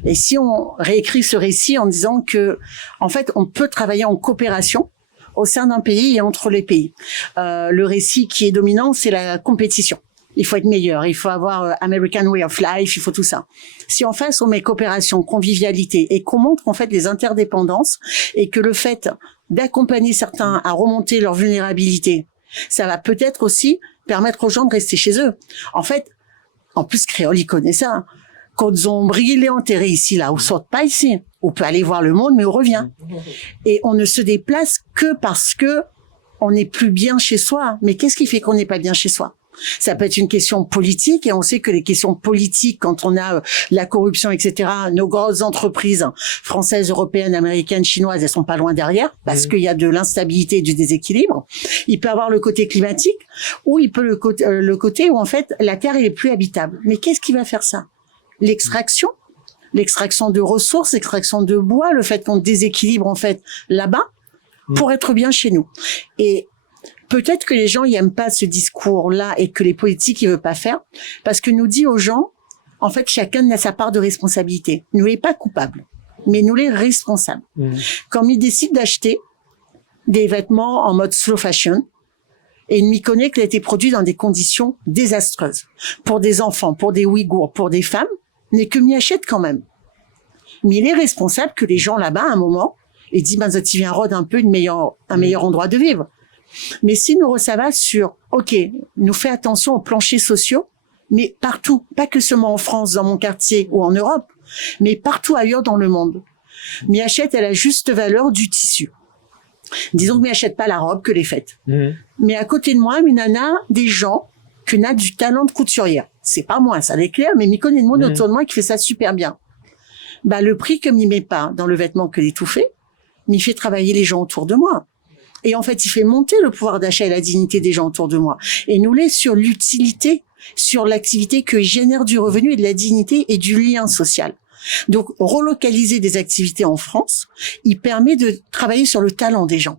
Et si on réécrit ce récit en disant que, en fait, on peut travailler en coopération au sein d'un pays et entre les pays. Le récit qui est dominant, c'est la compétition. Il faut être meilleur, il faut avoir American way of life, il faut tout ça. Si en face on met coopération, convivialité et qu'on montre en fait des interdépendances et que le fait d'accompagner certains à remonter leur vulnérabilité, ça va peut-être aussi permettre aux gens de rester chez eux. En fait, en plus Créole, il connaît ça. Quand on brille, il est enterré ici, là, on saute pas ici. On peut aller voir le monde, mais on revient. Et on ne se déplace que parce que on n'est plus bien chez soi. Mais qu'est-ce qui fait qu'on n'est pas bien chez soi? Ça peut être une question politique, et on sait que les questions politiques, quand on a la corruption, etc., nos grosses entreprises françaises, européennes, américaines, chinoises, elles sont pas loin derrière, parce qu'il y a de l'instabilité et du déséquilibre. Il peut avoir le côté climatique, ou il peut le côté où en fait la Terre elle est plus habitable. Mais qu'est-ce qui va faire ça? l'extraction de ressources, l'extraction de bois, le fait qu'on déséquilibre en fait là-bas pour être bien chez nous. Et peut-être que les gens ils aiment pas ce discours-là et que les politiques ils veulent pas faire parce que nous dit aux gens, en fait, chacun a sa part de responsabilité. Nous n'est pas coupable, mais nous les responsables. Quand ils décident d'acheter des vêtements en mode slow fashion, et il m'y connaît qu'il a été produit dans des conditions désastreuses pour des enfants, pour des Ouïghours, pour des femmes, mais que m'y achète quand même. Mais il est responsable que les gens là-bas, à un moment, ils disent, ben, ça vient rôde un peu un meilleur endroit de vivre. Mais si nous recevons sur, OK, nous fait attention aux planchers sociaux, mais partout, pas que seulement en France, dans mon quartier ou en Europe, mais partout ailleurs dans le monde. M'y achète à la juste valeur du tissu. Disons que m'y achète pas la robe que les fêtes. Mais à côté de moi, une nana, des gens qui n'a du talent de couturière. C'est pas moi, ça l'éclaire, mais m'y connaît de monde autour de moi qui fait ça super bien. Bah, le prix que m'y met pas dans le vêtement que l'étouffer, m'y fait travailler les gens autour de moi. Et en fait, il fait monter le pouvoir d'achat et la dignité des gens autour de moi. Et nous l'est sur l'utilité, sur l'activité que génère du revenu et de la dignité et du lien social. Donc, relocaliser des activités en France, il permet de travailler sur le talent des gens.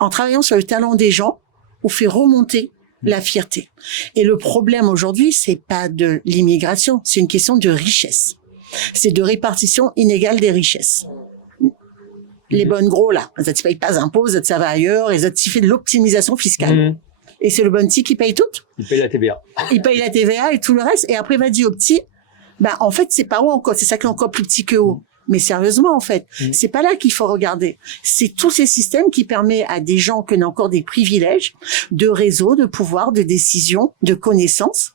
En travaillant sur le talent des gens, on fait remonter la fierté. Et le problème aujourd'hui, c'est pas de l'immigration, c'est une question de richesse. C'est de répartition inégale des richesses. Les bonnes gros, là, les autres, ils payent pas d'impôts, les autres, ça va ailleurs, les autres, ils font de l'optimisation fiscale. Et c'est le bon petit qui paye tout. Il paye la TVA. Il paye la TVA et tout le reste. Et après, il va dire au petit, bah, en fait, c'est pas haut encore, c'est ça qui est encore plus petit que haut. Mais sérieusement, en fait, c'est pas là qu'il faut regarder. C'est tous ces systèmes qui permettent à des gens qui ont encore des privilèges, de réseau, de pouvoir, de décision, de connaissances,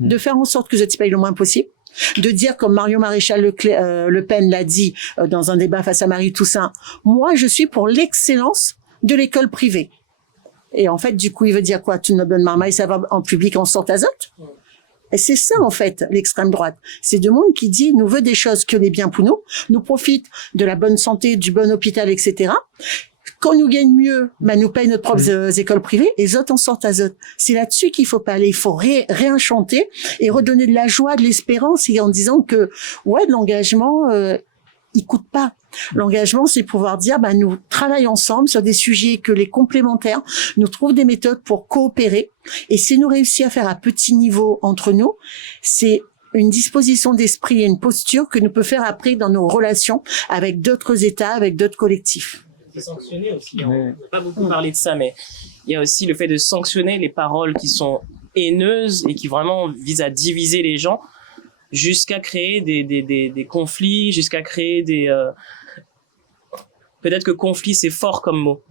de faire en sorte que je te paye le moins possible. De dire, comme Marion Maréchal Le Pen l'a dit dans un débat face à Marie Toussaint, moi, je suis pour l'excellence de l'école privée. Et en fait, du coup, il veut dire quoi? Toute notre bonne marmaille, ça va en public, en sorte azote? Et c'est ça, en fait, l'extrême droite. C'est de monde qui dit, nous veut des choses que les biens pour nous profite de la bonne santé, du bon hôpital, etc. Quand nous gagne mieux, bah, nous paye notre propre école privée, et les autres en sortent azote. C'est là-dessus qu'il faut pas aller. Il faut réenchanter et redonner de la joie, de l'espérance, et en disant que, ouais, de l'engagement, il coûte pas. L'engagement, c'est pouvoir dire, bah, nous travaillons ensemble sur des sujets que les complémentaires, nous trouvent des méthodes pour coopérer. Et si nous réussissons à faire à petit niveau entre nous, c'est une disposition d'esprit et une posture que nous pouvons faire après dans nos relations avec d'autres États, avec d'autres collectifs. C'est sanctionner aussi. On n'a pas beaucoup parlé de ça, mais il y a aussi le fait de sanctionner les paroles qui sont haineuses et qui vraiment visent à diviser les gens jusqu'à créer des conflits, jusqu'à créer des... Peut-être que conflit, c'est fort comme mot,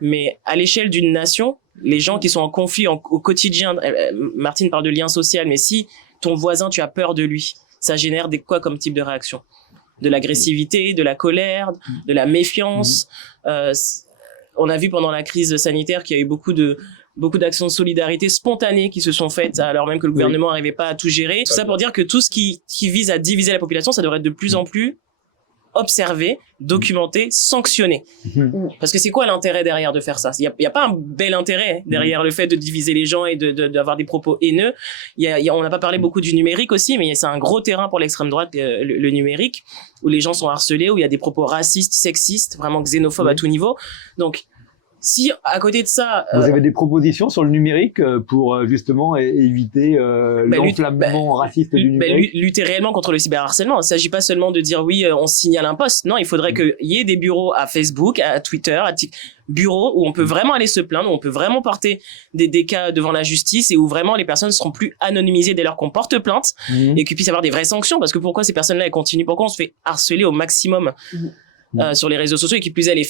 mais à l'échelle d'une nation, les gens qui sont en conflit au quotidien, Martine parle de lien social, mais si ton voisin, tu as peur de lui, ça génère quoi comme type de réaction? De l'agressivité, de la colère, de la méfiance. On a vu pendant la crise sanitaire qu'il y a eu beaucoup d'actions de solidarité spontanées qui se sont faites alors même que le gouvernement n'arrivait pas à tout gérer. Tout ça pour dire que tout ce qui vise à diviser la population, ça devrait être de plus en plus observé, documenté, sanctionné. Parce que c'est quoi l'intérêt derrière de faire ça? Il y a pas un bel intérêt derrière le fait de diviser les gens et d'avoir des propos haineux. On n'a pas parlé beaucoup du numérique aussi, mais c'est un gros terrain pour l'extrême droite, le numérique, où les gens sont harcelés, où il y a des propos racistes, sexistes, vraiment xénophobes à tout niveau. Donc, si à côté de ça, vous avez des propositions sur le numérique pour justement éviter l'enflammement raciste du numérique? Lutter réellement contre le cyberharcèlement. Il ne s'agit pas seulement de dire oui, on signale un post. Non, il faudrait qu'il y ait des bureaux à Facebook, à Twitter, bureaux où on peut vraiment aller se plaindre, où on peut vraiment porter des cas devant la justice et où vraiment les personnes seront plus anonymisées dès lors qu'on porte plainte et qu'il puisse y avoir des vraies sanctions. Parce que pourquoi ces personnes-là elles continuent? Pourquoi on se fait harceler au maximum sur les réseaux sociaux, et qui plus est les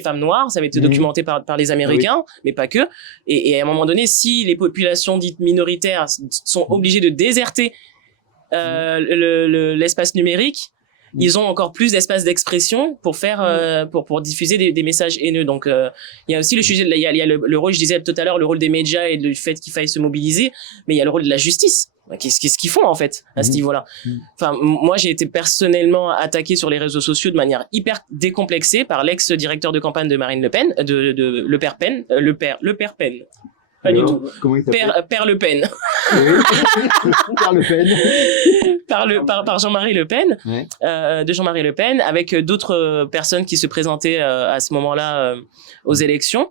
femmes noires, ça va être documenté par les Américains, mais pas que. Et à un moment donné, si les populations dites minoritaires sont obligées de déserter l'espace numérique, ils ont encore plus d'espace d'expression pour faire pour diffuser des messages haineux. Donc il y a aussi le sujet, il y a le rôle, je disais tout à l'heure, le rôle des médias et le fait qu'il faille se mobiliser, mais il y a le rôle de la justice. Qu'est-ce qu'ils font en fait à ce niveau-là? Enfin, moi j'ai été personnellement attaqué sur les réseaux sociaux de manière hyper décomplexée par l'ex-directeur de campagne de Marine Le Pen, le père Pen. Pas du tout. Comment il s'appelle? Père Le Pen. Oui. Père Le Pen. Par Jean-Marie Le Pen, Ouais. de Jean-Marie Le Pen, avec d'autres personnes qui se présentaient à ce moment-là aux élections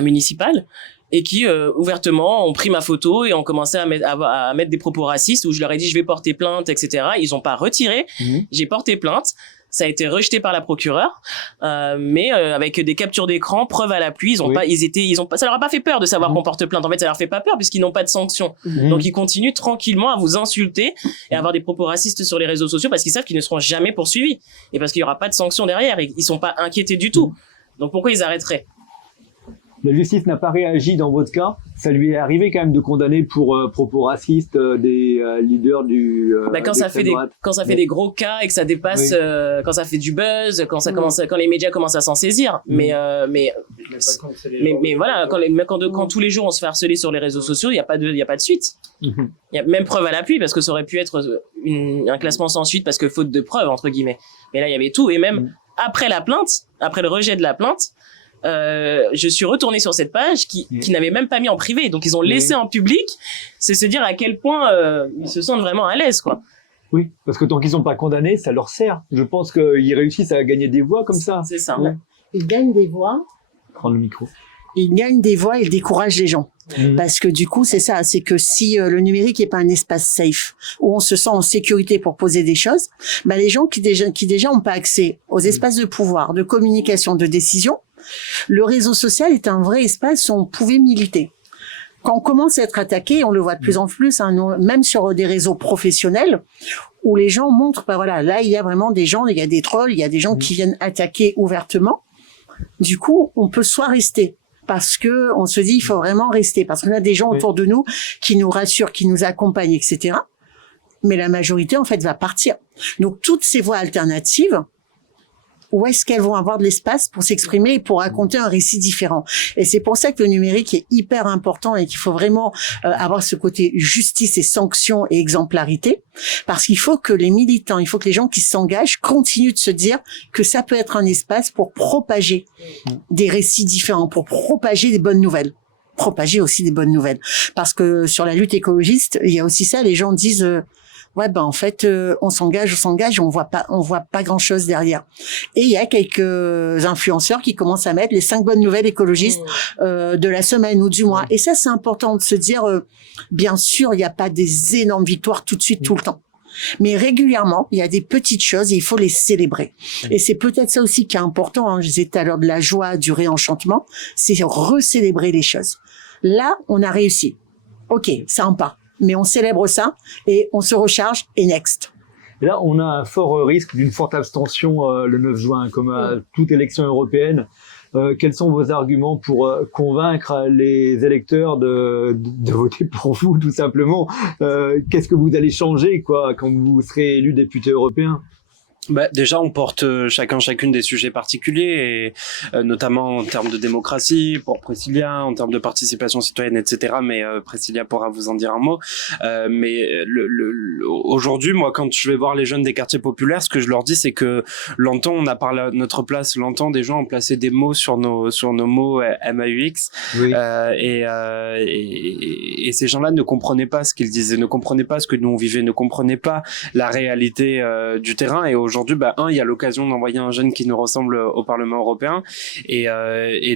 municipales et qui ouvertement ont pris ma photo et ont commencé à mettre des propos racistes où je leur ai dit je vais porter plainte, etc. Ils ont pas retiré. J'ai porté plainte. Ça a été rejeté par la procureure, mais avec des captures d'écran, preuve à l'appui, ça leur a pas fait peur de savoir qu'on porte plainte. En fait, ça leur fait pas peur puisqu'ils n'ont pas de sanctions. Donc ils continuent tranquillement à vous insulter et à avoir des propos racistes sur les réseaux sociaux parce qu'ils savent qu'ils ne seront jamais poursuivis et parce qu'il y aura pas de sanctions derrière. Et ils sont pas inquiétés du tout. Donc pourquoi ils arrêteraient? La justice n'a pas réagi dans votre cas. Ça lui est arrivé quand même de condamner pour propos racistes des leaders du. Quand ça fait des gros cas et que ça dépasse, quand ça fait du buzz, quand les médias commencent à s'en saisir. Mais voilà, quand tous les jours on se fait harceler sur les réseaux sociaux, il y a pas de suite. Il y a même preuve à l'appui parce que ça aurait pu être un classement sans suite parce que faute de preuve entre guillemets. Mais là il y avait tout et même après la plainte, après le rejet de la plainte. Je suis retourné sur cette page qui n'avait même pas mis en privé, donc ils ont laissé en public. C'est se dire à quel point ils se sentent vraiment à l'aise, quoi. Oui, parce que tant qu'ils sont pas condamnés, ça leur sert. Je pense qu'ils réussissent à gagner des voix comme ça. C'est ça. Ouais. Ils gagnent des voix. Prends le micro. Ils gagnent des voix et ils découragent les gens. Parce que du coup, c'est ça, c'est que si le numérique est pas un espace safe où on se sent en sécurité pour poser des choses, les gens qui déjà ont pas accès aux espaces de pouvoir, de communication, de décision, le réseau social est un vrai espace où on pouvait militer. Quand on commence à être attaqué, on le voit de plus en plus, même sur des réseaux professionnels, où les gens montrent, là, il y a vraiment des gens, il y a des trolls, il y a des gens qui viennent attaquer ouvertement. Du coup, on peut soit rester, parce que on se dit, il faut vraiment rester, parce qu'on a des gens autour de nous qui nous rassurent, qui nous accompagnent, etc. Mais la majorité, en fait, va partir. Donc, toutes ces voies alternatives, où est-ce qu'elles vont avoir de l'espace pour s'exprimer et pour raconter un récit différent. Et c'est pour ça que le numérique est hyper important et qu'il faut vraiment avoir ce côté justice et sanction et exemplarité, parce qu'il faut que les militants, il faut que les gens qui s'engagent continuent de se dire que ça peut être un espace pour propager des récits différents, pour propager des bonnes nouvelles. Propager aussi des bonnes nouvelles. Parce que sur la lutte écologiste, il y a aussi ça, les gens disent... en fait, on s'engage, on voit pas grand chose derrière. Et il y a quelques influenceurs qui commencent à mettre les 5 bonnes nouvelles écologistes de la semaine ou du mois. Et ça, c'est important de se dire, bien sûr, il n'y a pas des énormes victoires tout de suite, tout le temps. Mais régulièrement, il y a des petites choses et il faut les célébrer. Et c'est peut-être ça aussi qui est important. Je disais tout à l'heure de la joie, du réenchantement, c'est recélébrer les choses. Là, on a réussi. Ok, c'est un pas. Mais on célèbre ça et on se recharge et next. Et là, on a un fort risque d'une forte abstention le 9 juin, comme à toute élection européenne. Quels sont vos arguments pour convaincre les électeurs de voter pour vous, tout simplement? Qu'est-ce que vous allez changer, quand vous serez élu député européen? Déjà, on porte chacune des sujets particuliers, et notamment en termes de démocratie, pour Priscilla, en termes de participation citoyenne, etc. Mais Priscilla pourra vous en dire un mot. Mais aujourd'hui, moi, quand je vais voir les jeunes des quartiers populaires, ce que je leur dis, c'est que longtemps, on a parlé à notre place, longtemps, des gens ont placé des mots sur nos mots MAUX. Oui. Et ces gens-là ne comprenaient pas ce qu'ils disaient, ne comprenaient pas ce que nous on vivait, ne comprenaient pas la réalité du terrain. Et aujourd'hui, il y a l'occasion d'envoyer un jeune qui nous ressemble au Parlement européen, et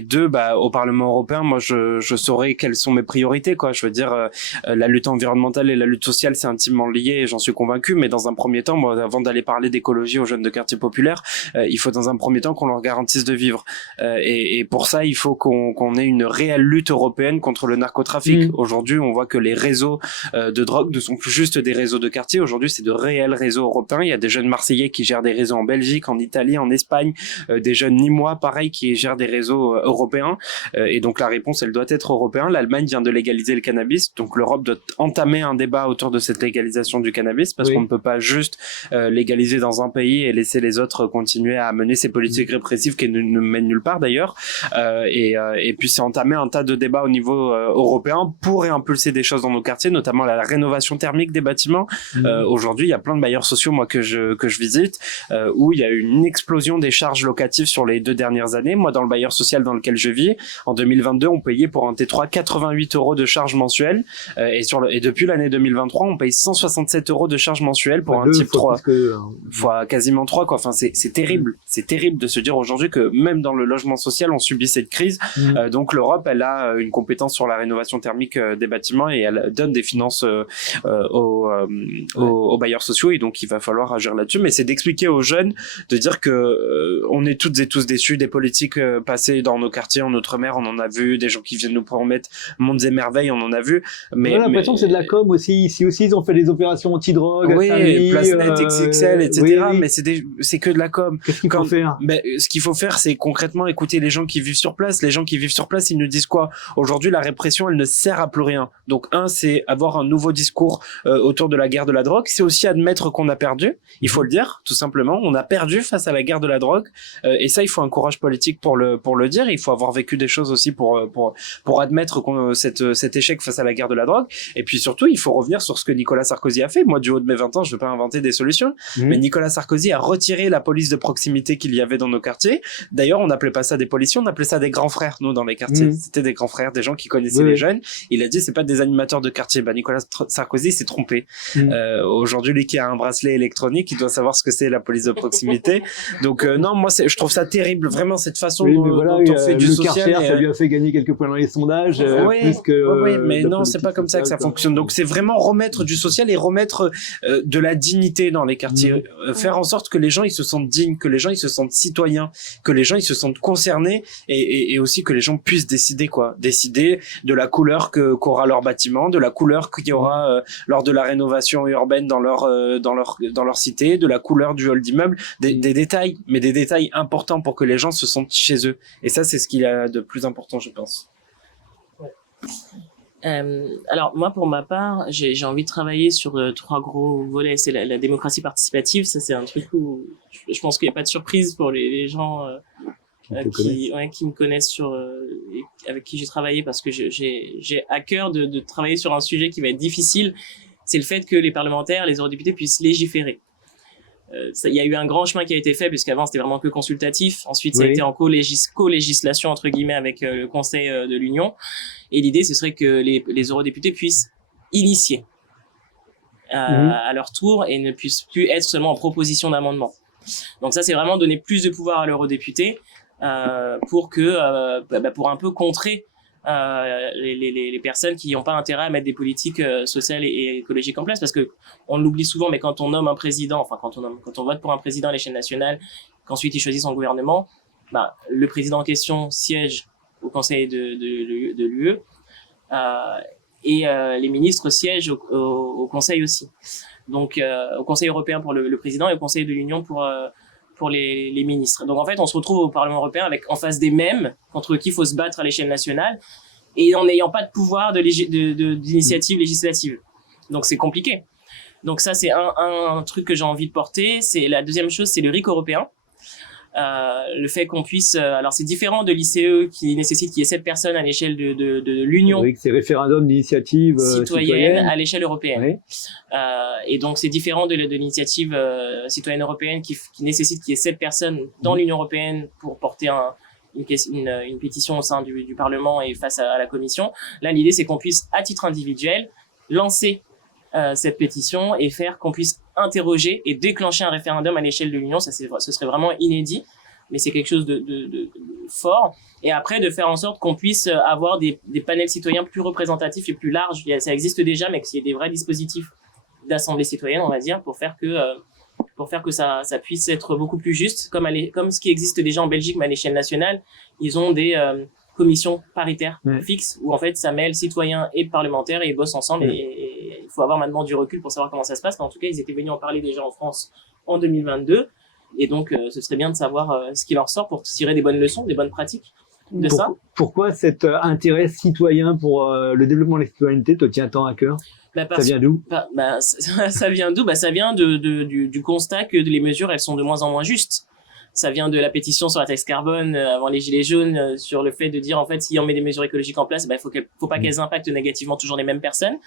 deux, au Parlement européen, moi, je saurais quelles sont mes priorités, quoi. Je veux dire, la lutte environnementale et la lutte sociale, c'est intimement lié, et j'en suis convaincu. Mais dans un premier temps, moi, avant d'aller parler d'écologie aux jeunes de quartier populaire, il faut dans un premier temps qu'on leur garantisse de vivre. Et pour ça, il faut qu'on ait une réelle lutte européenne contre le narcotrafic. Aujourd'hui, on voit que les réseaux de drogue ne sont plus juste des réseaux de quartier. Aujourd'hui, c'est de réels réseaux européens. Il y a des jeunes Marseillais qui gèrent des réseaux en Belgique, en Italie, en Espagne, des jeunes Nîmois, pareil, qui gèrent des réseaux européens. Et donc la réponse, elle doit être européenne. L'Allemagne vient de légaliser le cannabis, donc l'Europe doit entamer un débat autour de cette légalisation du cannabis, parce qu'on ne peut pas juste légaliser dans un pays et laisser les autres continuer à mener ces politiques répressives qui ne mènent nulle part d'ailleurs. Et puis c'est entamer un tas de débats au niveau européen pour réimpulser des choses dans nos quartiers, notamment la rénovation thermique des bâtiments. Aujourd'hui, il y a plein de bailleurs sociaux, moi, que je visite, 2018, où il y a eu une explosion des charges locatives sur les 2 dernières années. Moi, dans le bailleur social dans lequel je vis, en 2022, on payait pour un T3 88 € de charges mensuelles, et depuis l'année 2023, on paye 167 € de charges mensuelles pour un type 3. Fois quasiment 3, quoi. Enfin, c'est terrible. C'est terrible de se dire aujourd'hui que même dans le logement social, on subit cette crise. Donc l'Europe, elle a une compétence sur la rénovation thermique des bâtiments et elle donne des finances aux bailleurs sociaux, et donc il va falloir agir là-dessus. Mais c'est d'expliquer aux jeunes, de dire que on est toutes et tous déçus des politiques passées dans nos quartiers, en Outre-mer, on en a vu, des gens qui viennent nous promettre mondes et merveilles, on en a vu. Mais j'ai l'impression que c'est de la com aussi. Ici aussi, ils ont fait des opérations anti-drogue. Oui, Place Net, XXL, etc. Oui. Mais c'est que de la com. Qu'est-ce qu'il faut faire? Ce qu'il faut faire, c'est concrètement écouter les gens qui vivent sur place. Les gens qui vivent sur place, ils nous disent quoi? Aujourd'hui, la répression, elle ne sert à plus rien. Donc, c'est avoir un nouveau discours autour de la guerre de la drogue. C'est aussi admettre qu'on a perdu. Il faut le dire, tout simplement. On a perdu face à la guerre de la drogue. Et ça, il faut un courage politique pour le dire. Il faut avoir vécu des choses aussi pour admettre cet échec face à la guerre de la drogue. Et puis surtout, il faut revenir sur ce que Nicolas Sarkozy a fait. Moi, du haut de mes 20 ans, je ne veux pas inventer des solutions. Mais Nicolas Sarkozy a retiré la police de proximité qu'il y avait dans nos quartiers. D'ailleurs, on n'appelait pas ça des policiers, on appelait ça des grands frères, nous, dans les quartiers. C'était des grands frères, des gens qui connaissaient les jeunes. Il a dit, c'est pas des animateurs de quartier. Nicolas Sarkozy s'est trompé. Aujourd'hui, lui qui a un bracelet électronique, il doit savoir ce que c'est la police de proximité. Donc, non, moi, je trouve ça terrible, vraiment, cette façon dont on fait du social. Karcher, ça lui a fait gagner quelques points dans les sondages. Mais non, c'est pas comme ça que ça fonctionne. Donc, c'est vraiment remettre du social et remettre de la dignité dans les quartiers. Faire en sorte que les gens, ils se sentent dignes, que les gens, ils se sentent citoyens, que les gens, ils se sentent concernés, et aussi que les gens puissent décider, quoi. Décider de la couleur qu'aura leur bâtiment, de la couleur qu'il y aura lors de la rénovation urbaine dans leur cité, de la couleur du hall d'immeuble, des détails, mais des détails importants pour que les gens se sentent chez eux. Et ça, c'est ce qu'il y a de plus important, je pense. Alors moi, pour ma part, j'ai envie de travailler sur 3 gros volets. C'est la démocratie participative. Ça, c'est un truc où je pense qu'il n'y a pas de surprise pour les gens qui me connaissent avec qui j'ai travaillé, parce que j'ai à cœur de travailler sur un sujet qui va être difficile. C'est le fait que les parlementaires, les eurodéputés puissent légiférer. Il y a eu un grand chemin qui a été fait, puisqu'avant c'était vraiment que consultatif. Ensuite, ça a été en co-législation entre guillemets avec le Conseil de l'Union. Et l'idée, ce serait que les eurodéputés puissent initier à leur tour et ne puissent plus être seulement en proposition d'amendement. Donc ça, c'est vraiment donner plus de pouvoir à l'eurodéputé pour un peu contrer les personnes qui n'ont pas intérêt à mettre des politiques sociales et écologiques en place, parce que on l'oublie souvent, mais quand on nomme un président, quand on vote pour un président à l'échelle nationale, qu'ensuite il choisit son gouvernement, le président en question siège au Conseil de l'UE et les ministres siègent au Conseil aussi. Donc au Conseil européen pour le président et au Conseil de l'Union pour les ministres. Donc en fait, on se retrouve au Parlement européen avec en face des mêmes contre qui il faut se battre à l'échelle nationale, et en n'ayant pas de pouvoir d'initiative législative. Donc c'est compliqué. Donc ça, c'est un truc que j'ai envie de porter. C'est la deuxième chose, c'est le RIC européen. Le fait qu'on puisse, alors c'est différent de l'ICE qui nécessite qu'il y ait 7 personnes à l'échelle de l'Union. Oui, c'est référendum d'initiative citoyenne à l'échelle européenne. Oui. Et donc c'est différent de l'initiative citoyenne européenne qui nécessite qu'il y ait 7 personnes dans l'Union européenne pour porter une pétition au sein du Parlement et face à la Commission. Là, l'idée, c'est qu'on puisse, à titre individuel, lancer cette pétition et faire qu'on puisse interroger et déclencher un référendum à l'échelle de l'Union. Ce serait vraiment inédit, mais c'est quelque chose de fort. Et après, de faire en sorte qu'on puisse avoir des panels citoyens plus représentatifs et plus larges. Ça existe déjà, mais qu'il y ait des vrais dispositifs d'assemblée citoyenne, on va dire, pour faire que ça puisse être beaucoup plus juste, comme ce qui existe déjà en Belgique, mais à l'échelle nationale. Ils ont des commissions paritaires fixes où en fait ça mêle citoyens et parlementaires et ils bossent ensemble. Et il faut avoir maintenant du recul pour savoir comment ça se passe. Mais en tout cas, ils étaient venus en parler déjà en France en 2022. Et donc, ce serait bien de savoir ce qui leur sort pour tirer des bonnes leçons, des bonnes pratiques de ça. Pourquoi cet intérêt citoyen pour le développement de la citoyenneté te tient tant à cœur? Ça vient d'où? Ça vient d'où? Ça vient du constat que les mesures, elles sont de moins en moins justes. Ça vient de la pétition sur la taxe carbone avant les Gilets jaunes, sur le fait de dire, en fait, si on met des mesures écologiques en place, faut pas qu'elles impactent négativement toujours les mêmes personnes.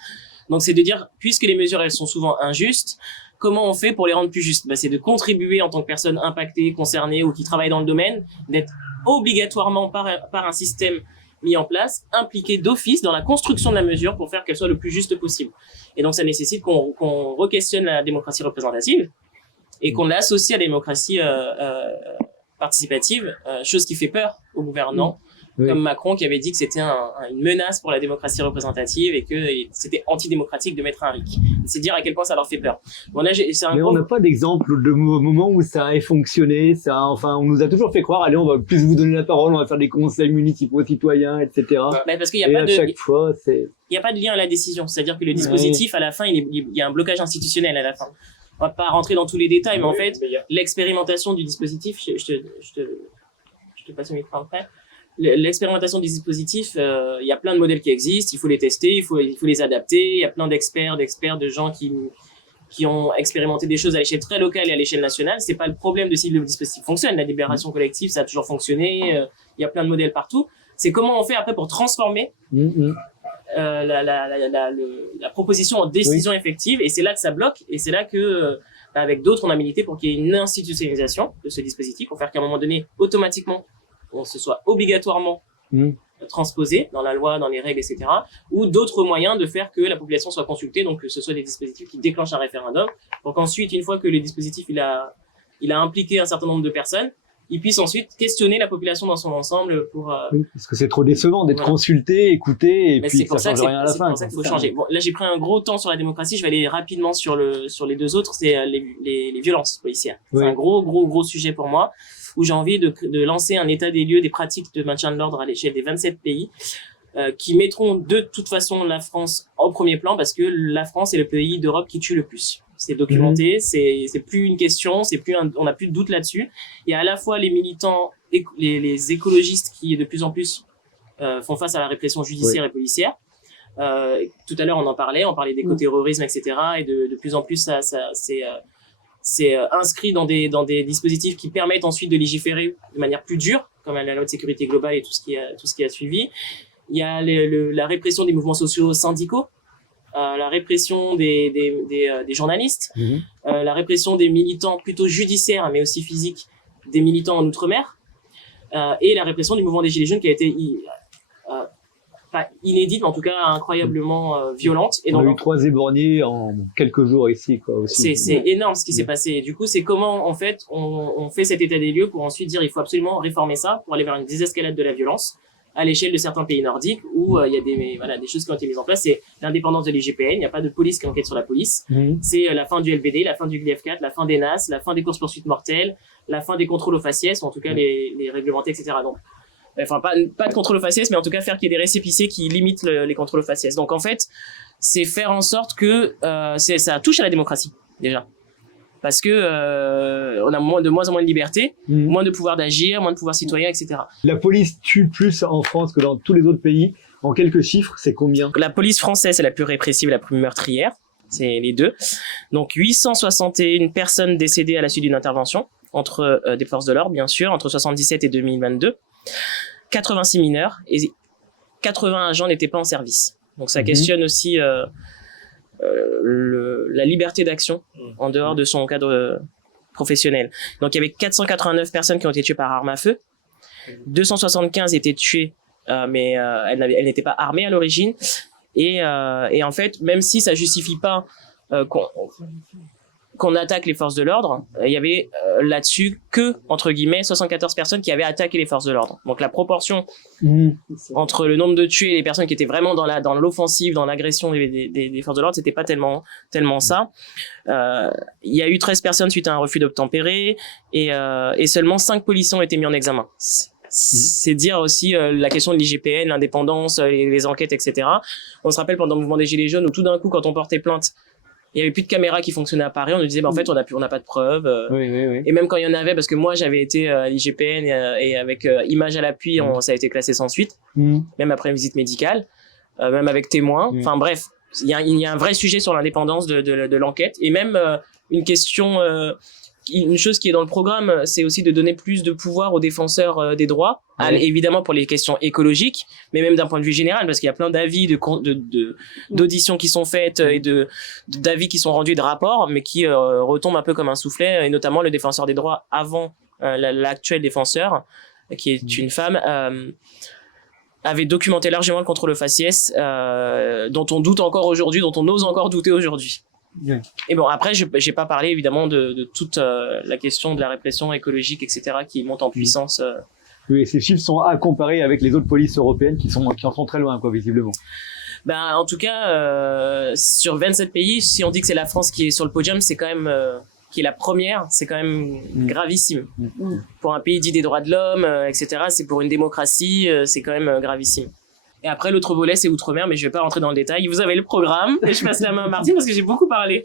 Donc, c'est de dire, puisque les mesures, elles sont souvent injustes, comment on fait pour les rendre plus justes? C'est de contribuer en tant que personne impactée, concernée ou qui travaille dans le domaine, d'être obligatoirement par un système mis en place, impliqué d'office dans la construction de la mesure pour faire qu'elle soit le plus juste possible. Et donc ça nécessite qu'on re-questionne la démocratie représentative et qu'on l'associe à la démocratie participative, chose qui fait peur aux gouvernants, comme Macron qui avait dit que c'était une menace pour la démocratie représentative et que c'était antidémocratique de mettre un RIC. C'est dire à quel point ça leur fait peur. Bon, là, on n'a pas d'exemple de moment où ça ait fonctionné. On nous a toujours fait croire, allez, on va plus vous donner la parole, on va faire des conseils municipaux citoyens, etc. Parce qu'il y a pas de, chaque fois, il n'y a pas de lien à la décision. C'est-à-dire que le dispositif, à la fin, il y a un blocage institutionnel à la fin. On va pas rentrer dans tous les détails, mais en fait, l'expérimentation du dispositif, je te passe le micro après. L'expérimentation des dispositifs, il y a plein de modèles qui existent, il faut les tester, il faut les adapter. Il y a plein d'experts, de gens qui ont expérimenté des choses à l'échelle très locale et à l'échelle nationale. C'est pas le problème de si le dispositif fonctionne. La libération collective, ça a toujours fonctionné. Il y a plein de modèles partout. C'est comment on fait après pour transformer la proposition en décision effective. Et c'est là que ça bloque. Et c'est là que, avec d'autres, on a milité pour qu'il y ait une institutionnalisation de ce dispositif, pour faire qu'à un moment donné, automatiquement, on se soit obligatoirement transposé dans la loi, dans les règles, etc. Ou d'autres moyens de faire que la population soit consultée, donc que ce soit des dispositifs qui déclenchent un référendum, pour qu'ensuite, une fois que le dispositif il a impliqué un certain nombre de personnes, il puisse ensuite questionner la population dans son ensemble pour... Oui, parce que c'est trop décevant d'être consulté, écouté, et puis ça change rien à la fin. C'est pour ça qu'il faut changer. Bon, là, j'ai pris un gros temps sur la démocratie, je vais aller rapidement sur les deux autres, c'est les violences policières. C'est un gros sujet pour moi, où j'ai envie de lancer un état des lieux des pratiques de maintien de l'ordre à l'échelle des 27 pays, qui mettront de toute façon la France au premier plan, parce que la France est le pays d'Europe qui tue le plus. C'est documenté, c'est plus une question, on n'a plus de doute là-dessus. Il y a à la fois les militants, les écologistes qui de plus en plus font face à la répression judiciaire et policière. Tout à l'heure on parlait d'écoterrorisme, etc. Et de plus en plus ça c'est inscrit dans des dispositifs qui permettent ensuite de légiférer de manière plus dure, comme la loi de sécurité globale et tout ce qui a suivi. Il y a la répression des mouvements sociaux syndicaux, la répression des journalistes, la répression des militants plutôt judiciaires mais aussi physiques, des militants en outre-mer, et la répression du mouvement des Gilets jaunes qui a été pas inédite, mais en tout cas incroyablement violente. Et on a eu 3 éborgnés en quelques jours ici, quoi. Aussi. C'est énorme ce qui s'est passé. Et du coup, c'est comment en fait on fait cet état des lieux pour ensuite dire il faut absolument réformer ça pour aller vers une désescalade de la violence à l'échelle de certains pays nordiques où il y a des choses qui ont été mises en place. C'est l'indépendance de l'IGPN, il n'y a pas de police qui enquête sur la police. C'est la fin du LBD, la fin du GLF4, la fin des NAS, la fin des courses-poursuites mortelles, la fin des contrôles aux faciès, ou en tout cas les réglementés, etc. Donc, enfin, pas de contrôle aux faciès, mais en tout cas faire qu'il y ait des récépissés qui limitent les contrôles aux faciès. Donc en fait, c'est faire en sorte que ça touche à la démocratie, déjà. Parce que on a de moins en moins de liberté, moins de pouvoir d'agir, moins de pouvoir citoyen, etc. La police tue plus en France que dans tous les autres pays. En quelques chiffres, c'est combien? La police française est la plus répressive, la plus meurtrière. C'est les deux. Donc 861 personnes décédées à la suite d'une intervention entre des forces de l'ordre, bien sûr, entre 77 et 2022. 86 mineurs et 80 agents n'étaient pas en service. Donc ça questionne aussi la liberté d'action en dehors de son cadre professionnel. Donc il y avait 489 personnes qui ont été tuées par arme à feu. 275 étaient tuées, mais elles n'étaient pas armées à l'origine. Et en fait, même si ça justifie pas qu'on attaque les forces de l'ordre, il y avait là-dessus que, entre guillemets, 74 personnes qui avaient attaqué les forces de l'ordre. Donc la proportion entre le nombre de tués et les personnes qui étaient vraiment dans l'offensive, dans l'agression des forces de l'ordre, c'était pas tellement ça. Il y a eu 13 personnes suite à un refus d'obtempérer et seulement 5 policiers ont été mis en examen. C'est dire aussi la question de l'IGPN, l'indépendance, les enquêtes, etc. On se rappelle pendant le mouvement des Gilets jaunes où tout d'un coup, quand on portait plainte, il y avait plus de caméras qui fonctionnaient à Paris. On nous disait, en fait, on n'a pas de preuves. Oui. Et même quand il y en avait, parce que moi, j'avais été à l'IGPN et avec image à l'appui, ça a été classé sans suite. Même après une visite médicale, même avec témoins. Enfin, bref, il y a un vrai sujet sur l'indépendance de l'enquête et même une question une chose qui est dans le programme, c'est aussi de donner plus de pouvoir aux défenseurs des droits, évidemment pour les questions écologiques, mais même d'un point de vue général, parce qu'il y a plein d'avis, d'auditions qui sont faites et d'avis qui sont rendus, de rapports, mais qui retombent un peu comme un soufflet, et notamment le défenseur des droits avant l'actuel défenseur, qui est une femme, avait documenté largement le contrôle au faciès, dont on doute encore aujourd'hui, dont on ose encore douter aujourd'hui. Ouais. Et bon, après, j'ai pas parlé évidemment de toute la question de la répression écologique, etc., qui monte en puissance. Oui, ces chiffres sont à comparer avec les autres polices européennes qui en sont très loin, quoi, visiblement. Ben, en tout cas, sur 27 pays, si on dit que c'est la France qui est sur le podium, c'est quand même qui est la première, c'est quand même gravissime. Pour un pays dit des droits de l'homme, etc., c'est pour une démocratie, c'est quand même gravissime. Et après, l'autre volet, c'est Outre-mer, mais je vais pas rentrer dans le détail. Vous avez le programme, et je passe la main à Martine parce que j'ai beaucoup parlé.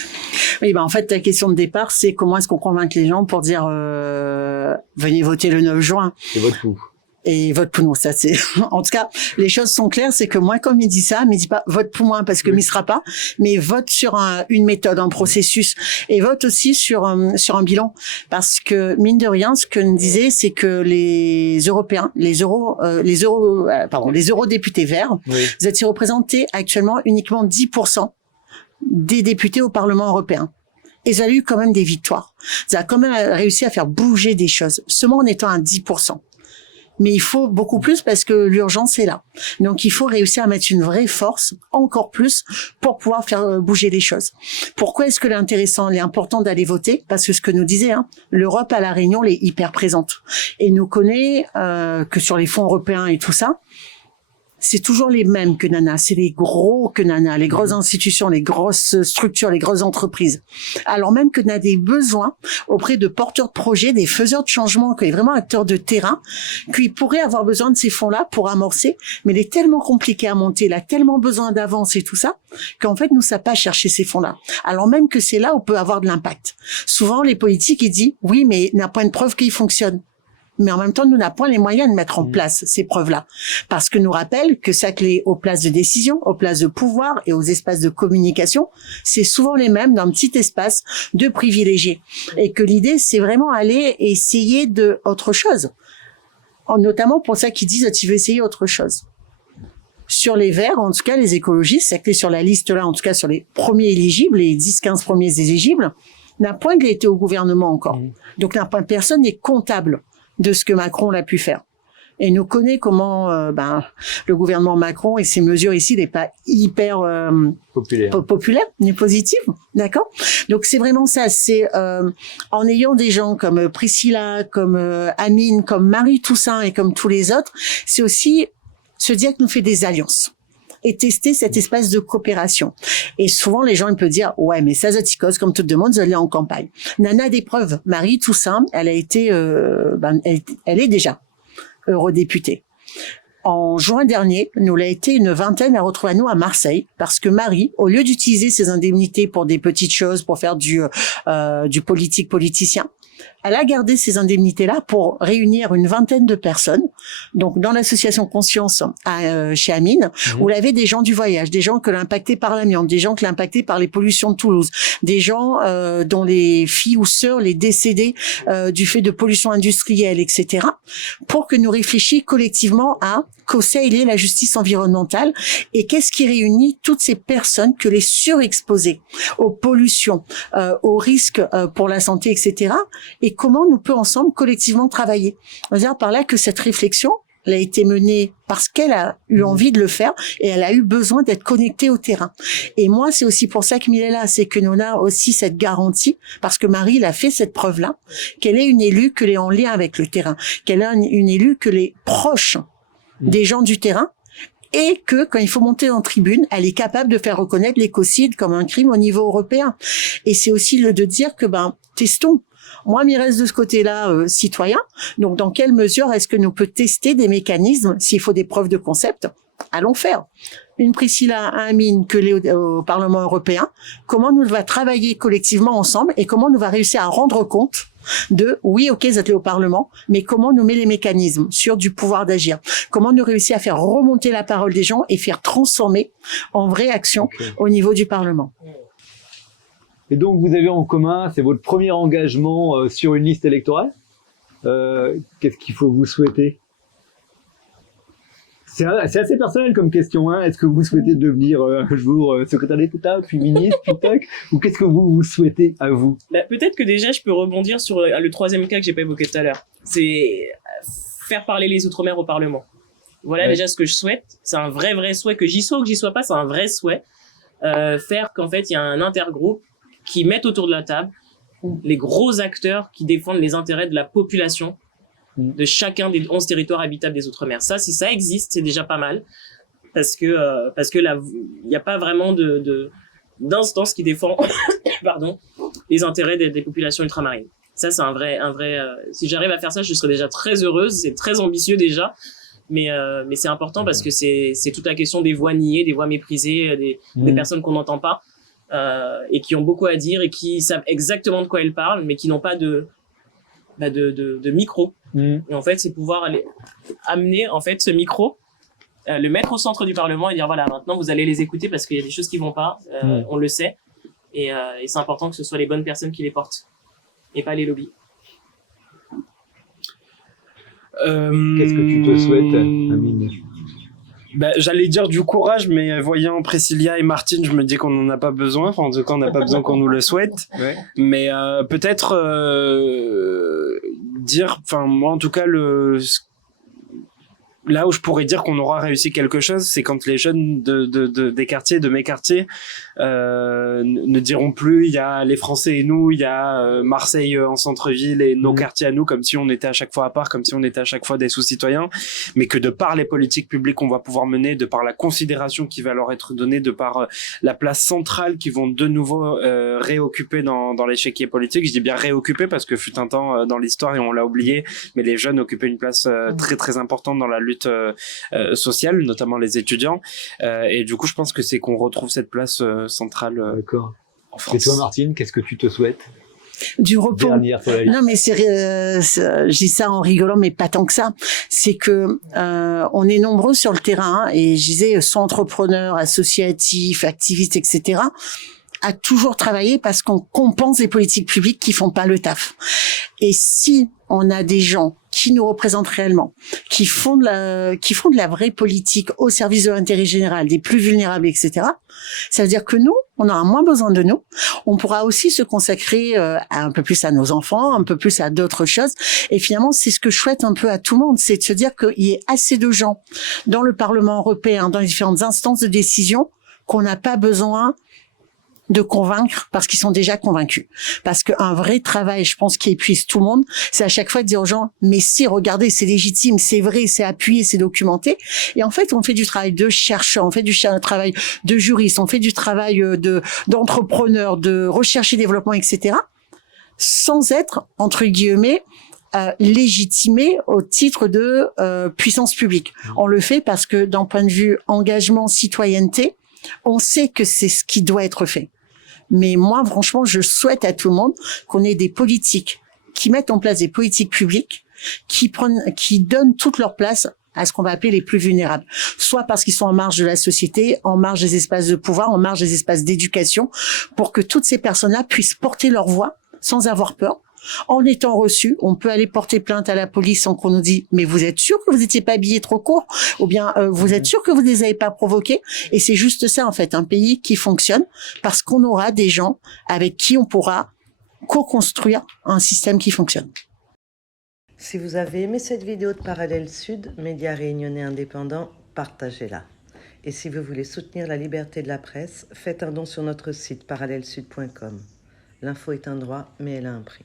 Oui, en fait, la question de départ, c'est comment est-ce qu'on convainc les gens pour dire venez voter le 9 juin. C'est votre coup. Et vote pour nous, ça c'est. En tout cas, les choses sont claires, c'est que moi, comme il dit ça, mais il dit pas vote pour moi parce que m'y sera pas, mais vote sur une méthode, un processus, et vote aussi sur un bilan, parce que mine de rien, ce que nous disait, c'est que les Européens, les eurodéputés verts, vous êtes représentés actuellement uniquement 10% des députés au Parlement européen. Et ça a eu quand même des victoires. Ça a quand même réussi à faire bouger des choses, seulement en étant à 10%. Mais il faut beaucoup plus parce que l'urgence est là. Donc il faut réussir à mettre une vraie force, encore plus, pour pouvoir faire bouger les choses. Pourquoi est-ce que l'important d'aller voter? Parce que ce que nous disait, l'Europe à La Réunion, elle est hyper présente. Et nous connaît que sur les fonds européens et tout ça, c'est toujours les mêmes que Nana, c'est les gros que Nana, les grosses institutions, les grosses structures, les grosses entreprises. Alors même que Nana a des besoins auprès de porteurs de projets, des faiseurs de changement, qui est vraiment acteurs de terrain, qu'ils pourraient avoir besoin de ces fonds-là pour amorcer, mais il est tellement compliqué à monter, il a tellement besoin d'avance et tout ça, qu'en fait, nous, ça pas chercher ces fonds-là. Alors même que c'est là où on peut avoir de l'impact. Souvent, les politiques, ils disent, oui, mais il n'a pas une preuve qu'il fonctionne. Mais en même temps, nous n'avons pas les moyens de mettre en place ces preuves-là. Parce que nous rappelle que ça clé aux places de décision, aux places de pouvoir et aux espaces de communication, c'est souvent les mêmes dans un petit espace de privilégiés. Et que l'idée, c'est vraiment aller essayer de autre chose. Notamment pour ça qu'ils disent, tu veux essayer autre chose. Sur les verts, en tout cas, les écologistes, c'est que sur la liste là, en tout cas sur les premiers éligibles, les 10-15 premiers éligibles, n'a point été au gouvernement encore. Donc, personne n'est comptable de ce que Macron l'a pu faire. Et nous connaît comment le gouvernement Macron et ses mesures ici n'est pas hyper populaire ni positive, d'accord? Donc c'est vraiment ça, c'est en ayant des gens comme Priscilla, comme Amine, comme Marie Toussaint et comme tous les autres, c'est aussi se dire que nous fait des alliances et tester cet espace de coopération. Et souvent, les gens, ils peuvent dire, ouais, mais ça, Zatikos, comme tout le monde, vous allez en campagne. Nana a des preuves. Marie Toussaint, elle a été, elle est déjà eurodéputée. En juin dernier, nous l'a été une vingtaine à retrouver à nous à Marseille, parce que Marie, au lieu d'utiliser ses indemnités pour des petites choses, pour faire du politicien, elle a gardé ces indemnités-là pour réunir une vingtaine de personnes. Donc, dans l'association Conscience chez Amine, où il y avait des gens du voyage, des gens que l'a impacté par l'amiante, des gens que l'a impacté par les pollutions de Toulouse, des gens dont les filles ou sœurs les décédés du fait de pollution industrielle, etc. Pour que nous réfléchissions collectivement à qu'est-ce est la justice environnementale et qu'est-ce qui réunit toutes ces personnes que les surexposées aux pollutions, aux risques pour la santé, etc. Et comment nous pouvons ensemble collectivement travailler. On va dire par là que cette réflexion, elle a été menée parce qu'elle a eu envie de le faire et elle a eu besoin d'être connectée au terrain. Et moi, c'est aussi pour ça que Mille est là, c'est que nous a aussi cette garantie, parce que Marie l'a fait cette preuve-là, qu'elle est une élue qu'elle est en lien avec le terrain, qu'elle est une élue que les proches des gens du terrain, et que quand il faut monter en tribune, elle est capable de faire reconnaître l'écocide comme un crime au niveau européen. Et c'est aussi de dire que testons. Moi, il me reste de ce côté-là citoyen. Donc, dans quelle mesure est-ce que nous peut tester des mécanismes s'il faut des preuves de concept? Allons faire. Une Priscilla, un Amine que au Parlement européen. Comment nous va travailler collectivement ensemble et comment nous va réussir à rendre compte de, oui, ok, vous êtes au Parlement, mais comment nous met les mécanismes sur du pouvoir d'agir? Comment nous réussir à faire remonter la parole des gens et faire transformer en vraie action au niveau du Parlement? Et donc, vous avez en commun, c'est votre premier engagement sur une liste électorale. Qu'est-ce qu'il faut vous souhaiter? C'est assez personnel comme question. Hein. Est-ce que vous souhaitez devenir un jour secrétaire d'État, puis ministre, puis toc, ou qu'est-ce que vous souhaitez à vous? Peut-être que déjà, je peux rebondir sur le troisième cas que j'ai pas évoqué tout à l'heure. C'est faire parler les Outre-mer au Parlement. Voilà déjà ce que je souhaite. C'est un vrai souhait. Que j'y sois ou que j'y sois pas, c'est un vrai souhait. Faire qu'en fait, il y a un intergroupe qui mette autour de la table les gros acteurs qui défendent les intérêts de la population de chacun des 11 territoires habitables des Outre-mer. Ça, si ça existe, c'est déjà pas mal. Parce que là, il n'y a pas vraiment d'instance qui défend, pardon, les intérêts des populations ultramarines. Ça, c'est un vrai, si j'arrive à faire ça, je serais déjà très heureuse. C'est très ambitieux déjà. Mais c'est important parce que c'est toute la question des voix niées, des voix méprisées, des personnes qu'on n'entend pas, et qui ont beaucoup à dire et qui savent exactement de quoi elles parlent, mais qui n'ont pas de micro. Et en fait, c'est pouvoir aller amener, en fait, ce micro, le mettre au centre du Parlement et dire, voilà, maintenant, vous allez les écouter parce qu'il y a des choses qui vont pas, on le sait. Et c'est important que ce soit les bonnes personnes qui les portent et pas les lobbies. Qu'est-ce que tu te souhaites, Amine? J'allais dire du courage, mais voyant Priscilla et Martine, je me dis qu'on n'en a pas besoin. Enfin, en tout cas, on n'a pas besoin qu'on nous le souhaite. Ouais. Mais peut-être dire, enfin moi en tout cas, là où je pourrais dire qu'on aura réussi quelque chose, c'est quand les jeunes des quartiers, de mes quartiers, ne diront plus il y a les Français et nous, il y a Marseille en centre-ville et nos quartiers à nous, comme si on était à chaque fois à part, comme si on était à chaque fois des sous-citoyens, mais que de par les politiques publiques qu'on va pouvoir mener, de par la considération qui va leur être donnée, de par la place centrale qu'ils vont de nouveau réoccuper dans l'échiquier politique. Je dis bien réoccuper parce que fut un temps dans l'histoire et on l'a oublié, mais les jeunes occupaient une place très très importante dans la lutte sociale, notamment les étudiants, et du coup je pense que c'est qu'on retrouve cette place centrale en France. Et toi Martine, qu'est-ce que tu te souhaites? Du repos. Non mais je dis ça en rigolant, mais pas tant que ça. C'est que on est nombreux sur le terrain, et je disais soit entrepreneurs, associatifs, activistes, etc., à toujours travailler parce qu'on compense les politiques publiques qui font pas le taf. Et si on a des gens qui nous représentent réellement, qui font de la vraie politique au service de l'intérêt général, des plus vulnérables, etc., ça veut dire que nous, on aura moins besoin de nous. On pourra aussi se consacrer un peu plus à nos enfants, un peu plus à d'autres choses. Et finalement, c'est ce que je souhaite un peu à tout le monde, c'est de se dire qu'il y ait assez de gens dans le Parlement européen, dans les différentes instances de décision, qu'on n'a pas besoin de convaincre parce qu'ils sont déjà convaincus. Parce qu'un vrai travail, je pense, qui épuise tout le monde, c'est à chaque fois de dire aux gens, mais si, regardez, c'est légitime, c'est vrai, c'est appuyé, c'est documenté. Et en fait, on fait du travail de chercheurs, on fait du travail de juristes, on fait du travail d'entrepreneurs, de recherche et développement, etc., sans être, entre guillemets, légitimé au titre de puissance publique. On le fait parce que d'un point de vue engagement, citoyenneté, on sait que c'est ce qui doit être fait. Mais moi, franchement, je souhaite à tout le monde qu'on ait des politiques qui mettent en place des politiques publiques qui donnent toute leur place à ce qu'on va appeler les plus vulnérables. Soit parce qu'ils sont en marge de la société, en marge des espaces de pouvoir, en marge des espaces d'éducation, pour que toutes ces personnes-là puissent porter leur voix sans avoir peur. En étant reçu, on peut aller porter plainte à la police sans qu'on nous dise « mais vous êtes sûr que vous n'étiez pas habillé trop court ?» ou bien « vous êtes sûr que vous ne les avez pas provoqués ?» Et c'est juste ça, en fait, un pays qui fonctionne parce qu'on aura des gens avec qui on pourra co-construire un système qui fonctionne. Si vous avez aimé cette vidéo de Parallèle Sud, média réunionnais indépendant, partagez-la. Et si vous voulez soutenir la liberté de la presse, faites un don sur notre site parallèlesud.com. L'info est un droit, mais elle a un prix.